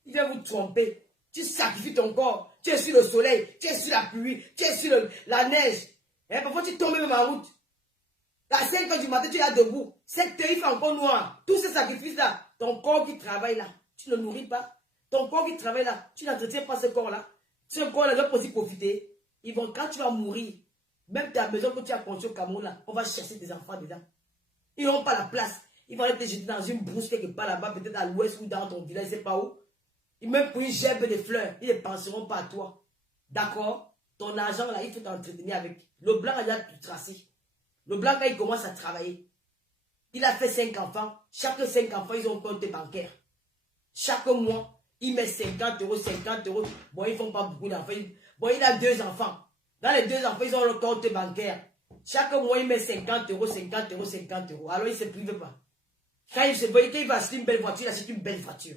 Ils viennent vous tromper. Tu sacrifies ton corps. Tu es sur le soleil. Tu es sur la pluie. Tu es sur la neige. Et parfois, tu tombes même en route. À 5 h du matin, tu es là debout. 7 h, il fait encore noir. Tous ces sacrifices-là, ton corps qui travaille là, tu ne le nourris pas. Ton corps qui travaille là, tu n'entretiens pas ce corps-là. Ce corps-là doit aussi profiter. Quand tu vas mourir, même ta maison que tu as construite au Cameroun là, on va chercher tes enfants dedans. Ils n'ont pas la place. Ils vont aller te jeter dans une brousse quelque part là-bas, peut-être à l'ouest ou dans ton village, je ne sais pas où. Même pour une gerbe de fleurs, ils ne penseront pas à toi. D'accord? Ton argent là, il faut t'entretenir avec. Le blanc a déjà tout tracé. Le blanc, quand il commence à travailler, il a fait 5 enfants. Chaque 5 enfants, ils ont un compte bancaire. Chaque mois, il met 50 €, 50 €. Bon, ils ne font pas beaucoup d'enfants. Bon, il a 2 enfants. Dans les 2 enfants, ils ont le compte bancaire. Chaque mois, il met 50 €, 50 €, 50 €. Alors, il ne se prive pas. Quand il va acheter une belle voiture, il achète une belle voiture.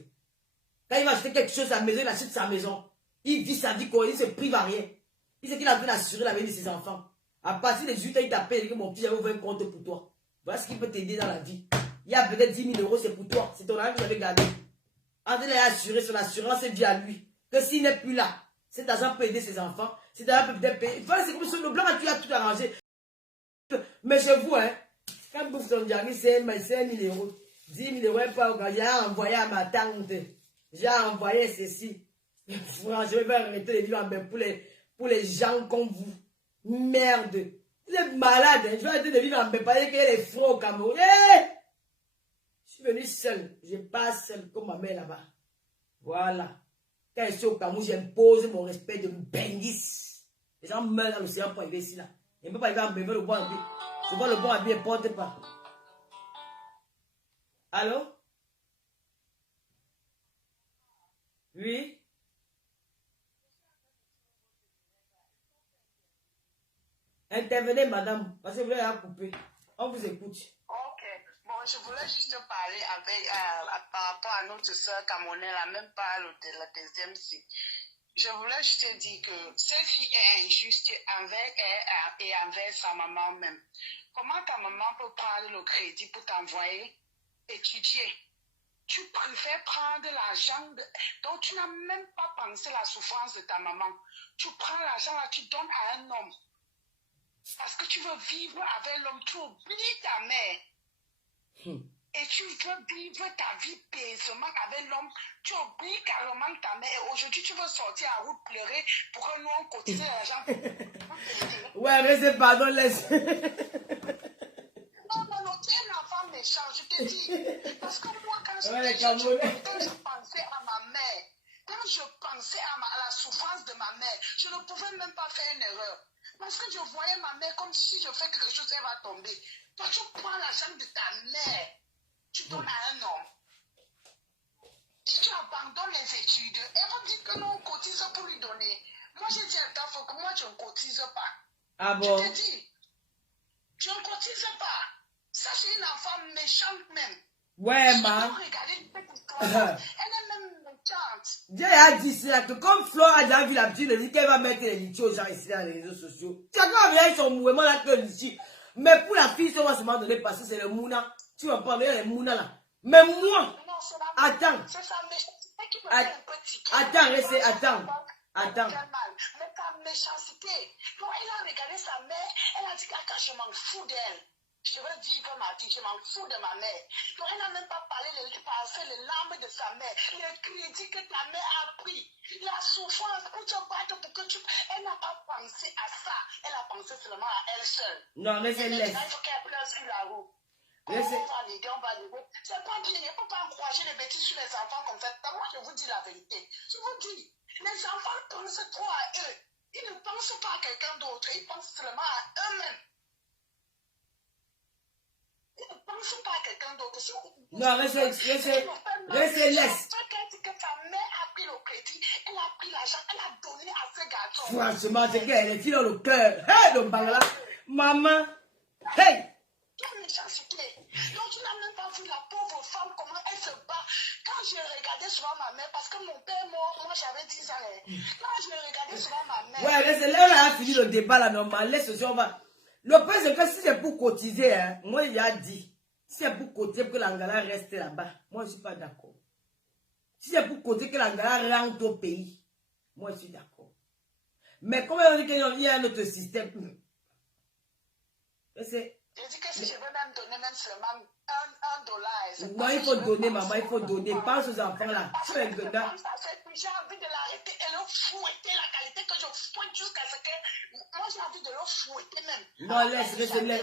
Quand il va acheter quelque chose à la maison, il achète sa maison. Il vit sa vie, il ne se prive à rien. Il sait qu'il a besoin d'assurer la vie de ses enfants. À partir de 18 ans, il t'appelle et dit que mon fils, j'avais ouvert un compte pour toi. Voilà ce qui peut t'aider dans la vie. Il y a peut-être 10 000 euros, c'est pour toi. C'est ton argent que vous avez gardé. André l'a assuré, son assurance est due à lui. Que s'il n'est plus là, cet argent peut aider ses enfants. Cet argent peut peut-être payer. Voilà, c'est comme ça, le blanc, tu as tout arrangé. Mais chez vous, hein, quand vous son diagnostic, c'est 1 000 euros. 10 000 euros, pas j'ai envoyé à ma tante. J'ai envoyé ceci. Franchement, je vais arrêter de vivre en bain pour les gens comme vous. Merde. Vous êtes malade. Hein? Je vais arrêter de vivre en bain parce qu'il y a les froids au Cameroun. Hey! Je suis venu seul. Je passe seul comme ma mère là-bas. Voilà. Quand je suis au Cameroun, j'impose mon respect de Bengis. Les gens meurent dans l'océan pour arriver ici là. Ils ne peuvent pas arriver en bain, le bon habit. Souvent le bon habit ne porte pas. Allô? Oui? Intervenez, madame, parce que vous l'avez coupé. On vous écoute. Ok. Bon, je voulais juste parler par rapport à notre soeur camerounaise, même pas la deuxième fille. Je voulais juste dire que cette fille est injuste envers elle et envers sa maman même. Comment ta maman peut prendre le crédit pour t'envoyer étudier? Tu préfères prendre l'argent dont tu n'as même pas pensé la souffrance de ta maman. Tu prends l'argent là, tu donnes à un homme. Parce que tu veux vivre avec l'homme, tu oublies ta mère. Et tu veux vivre ta vie paisiblement avec l'homme, tu oublies carrément ta mère. Et aujourd'hui, tu veux sortir à route pleurer pour que nous, on cotise l'argent. Ouais, mais c'est pardon, laisse. Non, tu es un enfant méchant, je te dis. Parce que moi, quand je pensais à ma mère, quand je pensais à la souffrance de ma mère, je ne pouvais même pas faire une erreur. Parce que je voyais ma mère comme si je fais quelque chose, elle va tomber. Toi, tu prends l'argent de ta mère, tu donnes à un homme. Si tu abandonnes les études, elle va dire que nous, on cotise pour lui donner. Moi, j'ai dit à ta fois que moi, je ne cotise pas. Ah bon? Je te dis, je ne cotise pas. Ça, c'est une enfant méchante même. Ouais, ma. Elle est même méchante. Dieu a dit ça, que comme Flore a déjà vu la petite, elle dit qu'elle va mettre les litchis aux gens ici dans les réseaux sociaux. Chacun vient son mouvement là que le litchi. Mais pour la fille, on va se donner parce que c'est le mouna. Tu vas pas les mouna là. Mais moi, attends. C'est sa méchanceté qui me fait un peu tiquer. Attends. Mais ta méchanceté. Donc, elle a regardé sa mère, elle a dit que je m'en fous d'elle. Je vais vivre ma vie, je m'en fous de ma mère. Donc, elle n'a même pas parlé les larmes de sa mère, les crédits que ta mère a pris, la souffrance pour te battre pour que tu. Elle n'a pas pensé à ça. Elle a pensé seulement à elle seule. Non, mais c'est laisse. Il faut qu'elle pleure sur la roue. On va l'aider. C'est pas bien, il ne faut pas encourager les bêtises sur les enfants comme ça. Moi, je vous dis la vérité. Je vous dis, les enfants pensent trop à eux. Ils ne pensent pas à quelqu'un d'autre, ils pensent seulement à eux-mêmes. Ils ne pensent pas à quelqu'un d'autre. Non, laisse. Que ta mère a pris le crédit, elle a pris l'argent, elle a donné à ce garçon. Franchement, c'est qu'elle est fille dans le cœur. Hey, le bangala. Maman. Hey. Quelle méchanceté. Donc, tu n'as même pas vu la pauvre femme, comment elle se bat. Quand je regardais souvent ma mère, parce que mon père est mort, moi j'avais 10 ans. Quand je regardais souvent ma mère. Ouais, laisse, là, on a fini le débat là, normal. Laisse aussi, on va. Le problème, c'est que si c'est pour cotiser, hein, moi, il a dit. Si c'est pour cotiser pour que l'Angala reste là-bas, moi, je ne suis pas d'accord. Si c'est pour cotiser que l'Angala rentre au pays, moi, je suis d'accord. Mais comment on dit qu'il y a un autre système? C'est. Je dis que si je veux même donner même seulement $1. Non, il faut donner, maman, il faut donner. Pense aux enfants là. J'ai envie de l'arrêter et le fouetter, la qualité que je fouette jusqu'à ce que. Moi, j'ai envie de le fouetter même. Non, laisse.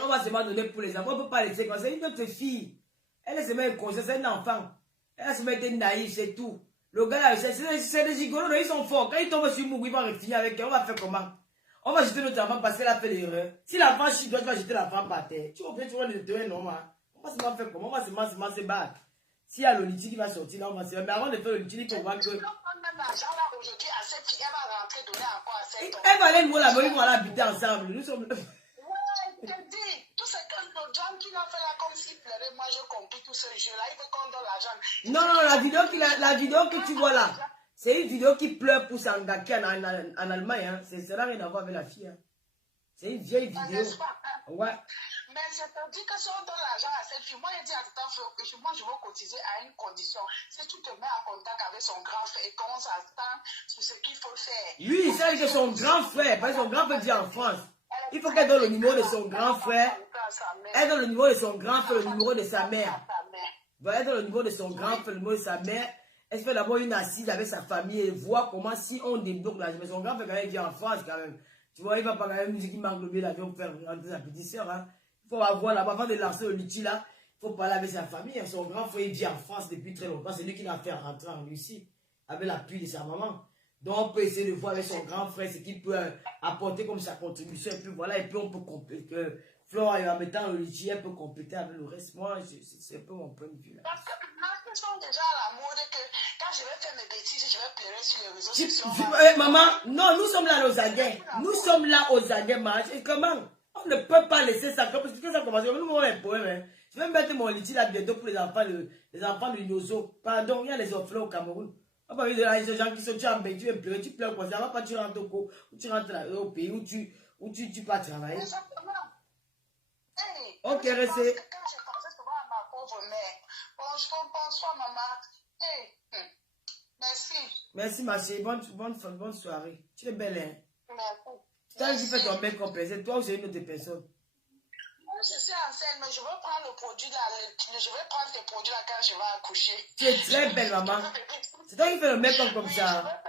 On va se donner pour les enfants. On ne peut pas laisser comme ça. C'est une autre fille. Elle est seulement inconsciente, c'est un enfant. Elle a seulement été naïve, c'est tout. Le gars là, c'est des gigolos, ils sont forts. Quand ils tombent sur nous, ils vont finir avec elle. On va faire comment? On va jeter notre enfant parce qu'elle a fait l'erreur. Si l'enfant chie, tu vas jeter l'enfant par terre. Tu vas le donner normal. On va se faire comment? On va se battre. S'il y a le litige qui va sortir, là, on va se faire. Mais avant de faire le litige, il faut voir que. Elle va aller nous là, ils vont aller habiter ensemble. Nous sommes. Ouais, je te dis, tout ce que le John qui m'a fait là comme s'il pleurait. Moi, je compris tout ce jeu-là. Il veut qu'on donne l'argent. Non, non, la vidéo que tu vois là, c'est une vidéo qui pleure pour s'engager en Allemagne. Hein. Ça n'a rien à voir avec la fille. Hein. C'est une vieille vidéo. Ouais. Mais je te dis que si on donne l'argent à cette fille, moi, je dis à tout temps, moi, je veux cotiser à une condition. Si tu te mets en contact avec son grand frère et commence à attendre sur ce qu'il faut faire. Oui, il sait que son grand frère, parce que son grand frère vit en France. Il faut qu'elle donne le numéro de son grand frère. Elle donne le numéro de son grand frère, le numéro de sa mère. Elle donne le numéro de son grand frère, le numéro de sa mère. Elle fait d'abord une assise avec sa famille et voir comment si on débloque l'argent. Mais son grand frère, quand même, vit en France, quand même. Tu vois, il va pas quand même musique qui manque le billet d'avion pour faire rentrer sa petite soeur. Hein. Il faut avoir là-bas, avant de lancer le litige là, il faut parler avec sa famille. Son grand frère, il vit en France depuis très longtemps. C'est lui qui l'a fait rentrer en Russie, avec l'appui de sa maman. Donc, on peut essayer de voir avec son grand frère ce qu'il peut apporter comme sa contribution. Et puis voilà, et puis on peut compléter. Flore, en mettant le litige, elle peut compléter avec le reste. Moi, c'est un peu mon point de vue là. Parce que maintenant, ils sont déjà à la mode que quand je vais faire mes bêtises, je vais pleurer sur les réseaux sociaux. Maman, non, nous sommes là aux aguets. Nous sommes là aux aguets, maman. Et comment? On ne peut pas laisser ça comme parce que ça commence. Nous avons un problème. Hein. Je vais mettre mon litige là bientôt pour les enfants de Nozo. Pardon, il y a les orphelins au Cameroun. On va dire des gens qui sont embêtés, tu veux pleurer, tu pleures quoi. Ça va pas, tu rentres ou tu rentres au pays où tu pars travailler. Exactement. Hey, ok, restez. Quand je pensais souvent à ma pauvre mère, bonsoir maman. Hey, merci. Merci ma chérie, bonne soirée. Tu es belle, hein? Merci. Quand tu fais ton mec compensé, toi ou c'est une autre personne? Je suis enceinte, mais je vais prendre le produit là. Je vais prendre tes produits là quand je vais accoucher. Tu es très belle, maman. C'est toi qui fais le make-up comme ça.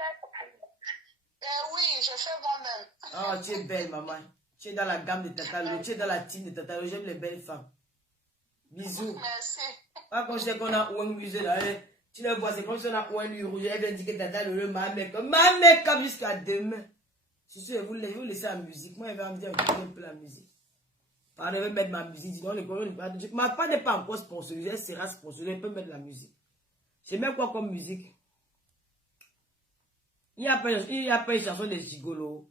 Oui, je fais moi-même. Oh, tu es belle, maman. Tu es dans la gamme de Tata Lolo. Tu es dans la team de Tata Lolo. J'aime les belles femmes. Bisous. Merci. Pas comme je sais qu'on a un musée là. Tu le vois, c'est comme si on a un lui rouge. Elle vient dire que Tata Lolo, ma make-up jusqu'à demain. Je suis vous laissez la musique. Moi, elle va me dire que j'aime un peu la musique. Pardon, je vais mettre ma musique. Sinon, ma femme n'est pas encore sponsorisée. Elle sera sponsorisée. Elle peut mettre la musique. Je mets quoi comme musique? Il n'y a pas une chanson de Gigolo.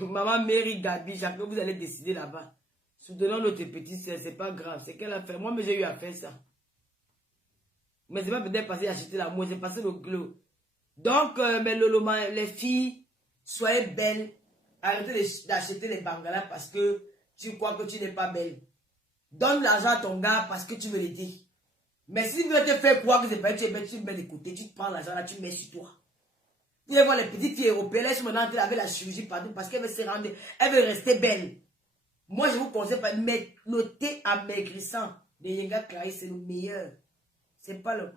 Maman Mary Gabi, chacun vous allez décider là-bas. Soutenons notre petite sœur, c'est pas grave. C'est qu'elle a fait. Moi, mais j'ai eu à faire ça. Mais c'est pas peut-être passé à acheter l'amour, c'est passé le glow. Donc, mais les filles, soyez belles. Arrêtez d'acheter les bangalas parce que tu crois que tu n'es pas belle. Donne l'argent à ton gars parce que tu veux l'aider. Mais si tu veux te faire croire que c'est pas tu es belle, tu es belle écouter, tu te prends l'argent là, tu mets sur toi. Vous allez voir les petites filles européennes, elles sont maintenant avec la chirurgie partout parce qu'elles veulent se rendre, elles veulent rester belles. Moi, je vous conseille pas de mettre le thé amaigrissant de Yenga Clary, c'est le meilleur. C'est pas le...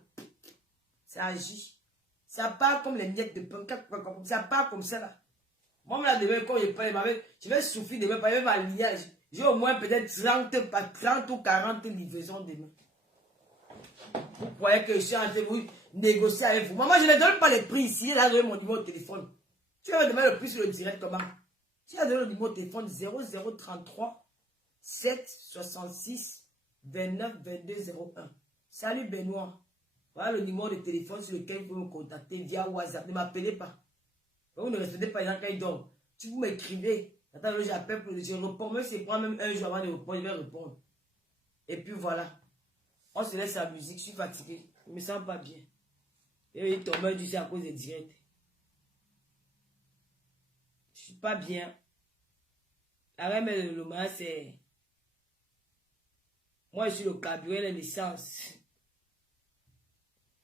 Ça agit. Ça part comme les miettes de pain. Ça part comme ça là. Moi, là, demain, quand je parle, je vais souffrir demain, parce que je vais aligner. J'ai au moins peut-être 30 ou 40 livraisons demain. Vous croyez que je suis en train de vous négocier avec vous. Maman, je ne donne pas les prix ici. Là, je donne mon numéro de téléphone. Tu vas me demander le prix sur le direct comment? Tu vas donner le numéro de téléphone 0033 766 29 22 01. Salut Benoît. Voilà le numéro de téléphone sur lequel vous pouvez me contacter via WhatsApp. Ne m'appelez pas. Vous ne respectez pas les gens quand ils dorment. Si vous m'écrivez, attends, j'appelle, je réponds. Même si je prends même un jour avant de répondre, je vais répondre. Et puis voilà. On se laisse la musique. Je suis fatigué. Je ne me sens pas bien. Et il tombe du c'est à cause des directs. Je ne suis pas bien. La reine de l'Oma, c'est... Moi, je suis le carburant et l'essence.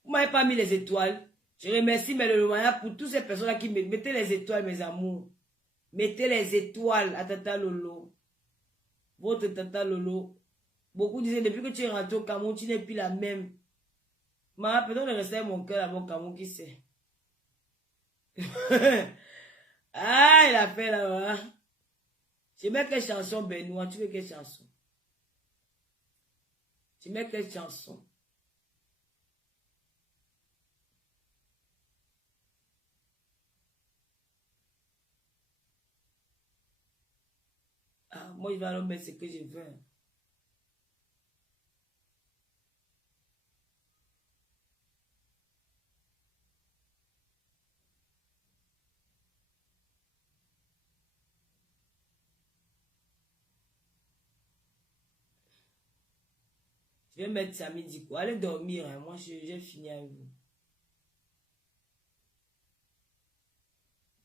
Vous ne m'avez pas mis les étoiles. Je remercie Melolomaya pour toutes ces personnes-là qui me mettez les étoiles, mes amours. Mettez les étoiles à Tata Lolo. Votre Tata Lolo. Beaucoup disaient, depuis que tu es rentré au Cameroun, tu n'es plus la même. Ma peut-être de rester mon cœur là-bas au Cameroun, qui sait. Ah, il a fait là-bas. Je mets quelle chanson, Benoît? Tu veux quelle chanson? Tu mets quelle chanson? Ah, moi, je vais alors mettre ce que je veux. Je vais mettre ça midi. Allez dormir. Hein. Moi, j'ai fini avec vous.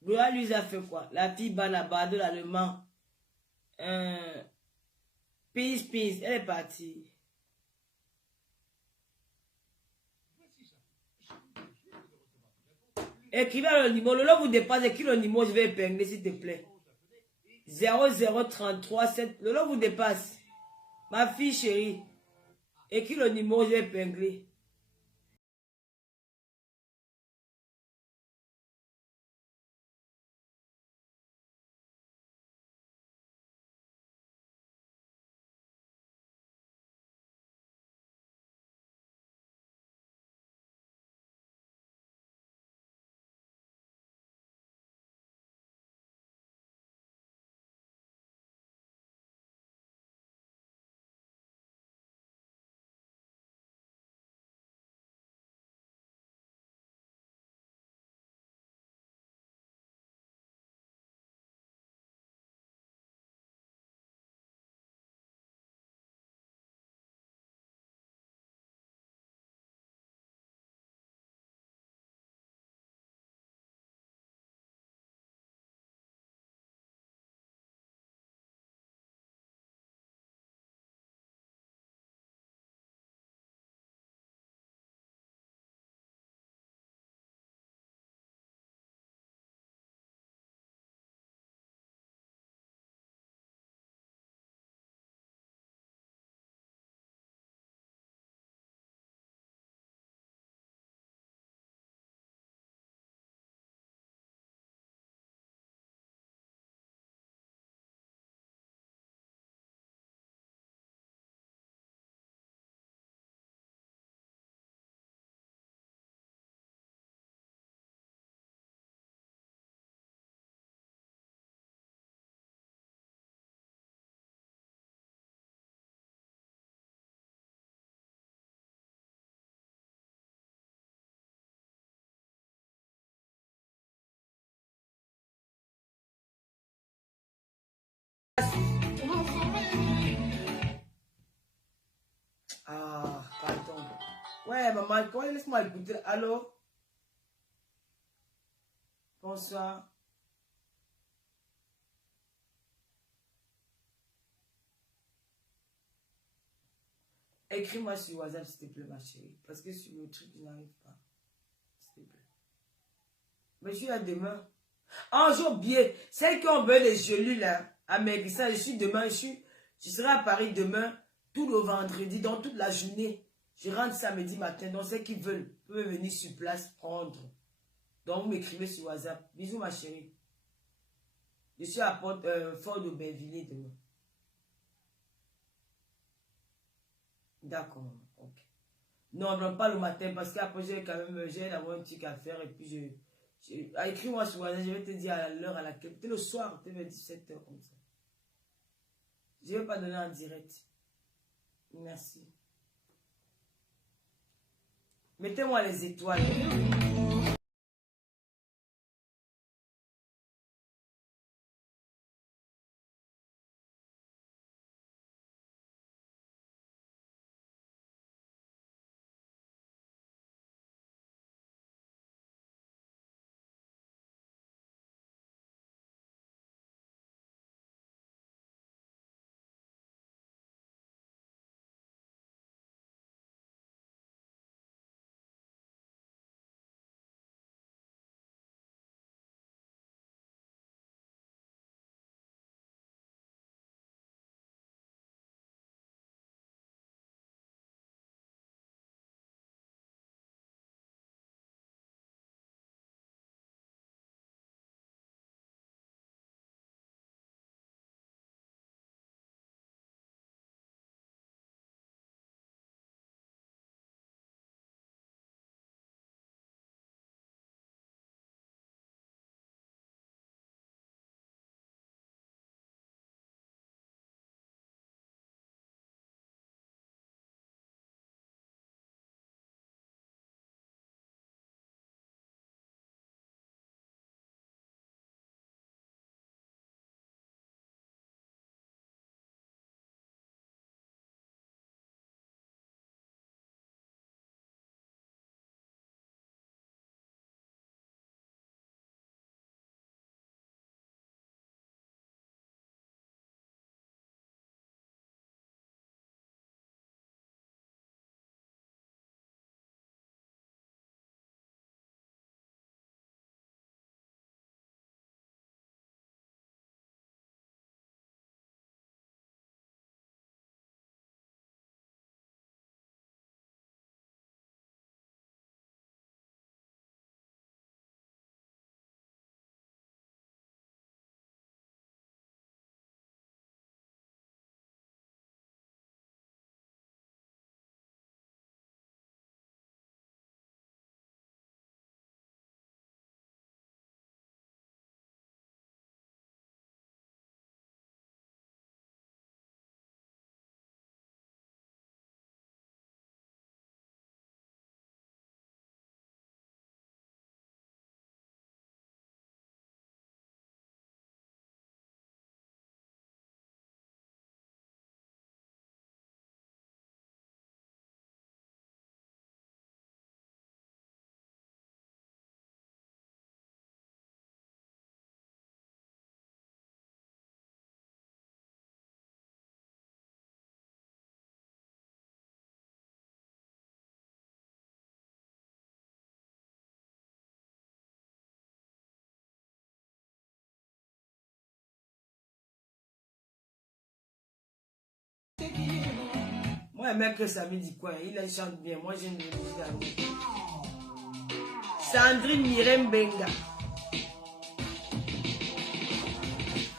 Gloria lui a fait quoi? La fille Banaba de l'allemand. Peace. Elle est partie. Écrivez le numéro. Lolo vous dépasse. Écris le numéro. Je vais épingler s'il te plaît. 00337. Lolo vous dépasse. Ma fille chérie. Écris le numéro. Je vais épingler. Ah, pardon. Ouais, maman, laisse-moi écouter. Allô? Bonsoir. Écris-moi sur WhatsApp, s'il te plaît, ma chérie. Parce que sur le truc, je n'arrive pas. S'il te plaît. Mais je suis là demain. Ah, j'ai oublié. Celles qui ont besoin des gelus, là, à Maigrissin, je suis demain, je serai à Paris demain, tout le vendredi, donc toute la journée. Je rentre samedi matin, donc ceux qui veulent peuvent venir sur place prendre. Donc, vous m'écrivez sur WhatsApp. Bisous, ma chérie. Je suis à Fort d'Aubervilliers demain. D'accord, ok. Non, non, pas le matin, parce qu'après, j'ai quand même, j'ai d'abord un truc à faire, et puis écris-moi sur WhatsApp, je vais te dire à l'heure à laquelle, peut-être le soir, peut-être vers 17h comme ça. Je ne vais pas donner en direct. Merci. Mettez-moi les étoiles. Ouais, mec, Samy dit quoi? Il chante bien. Moi, j'aime bien. Sandrine Mirem Benga.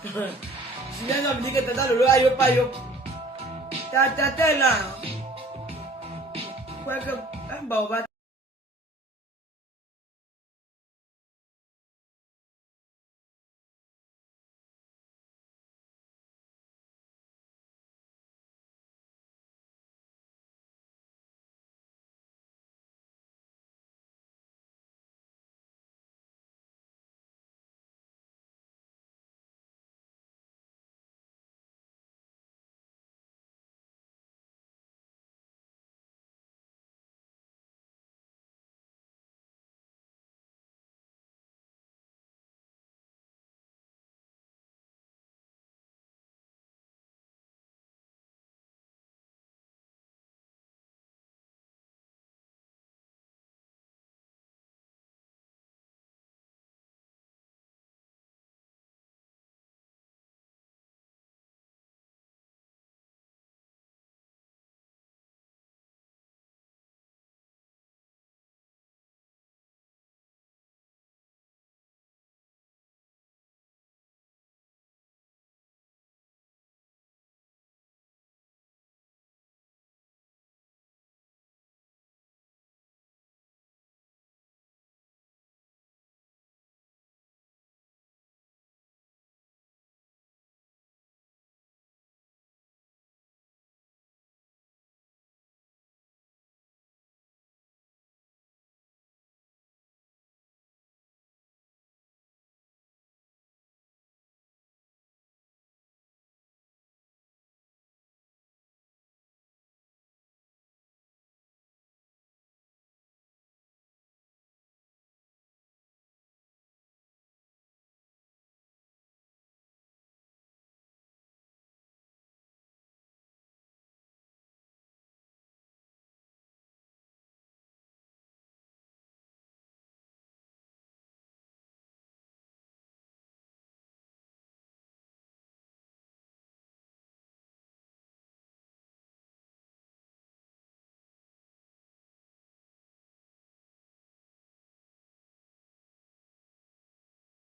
Julien a dit que t'as le loa yo pa yo. T'as là. Quoi que.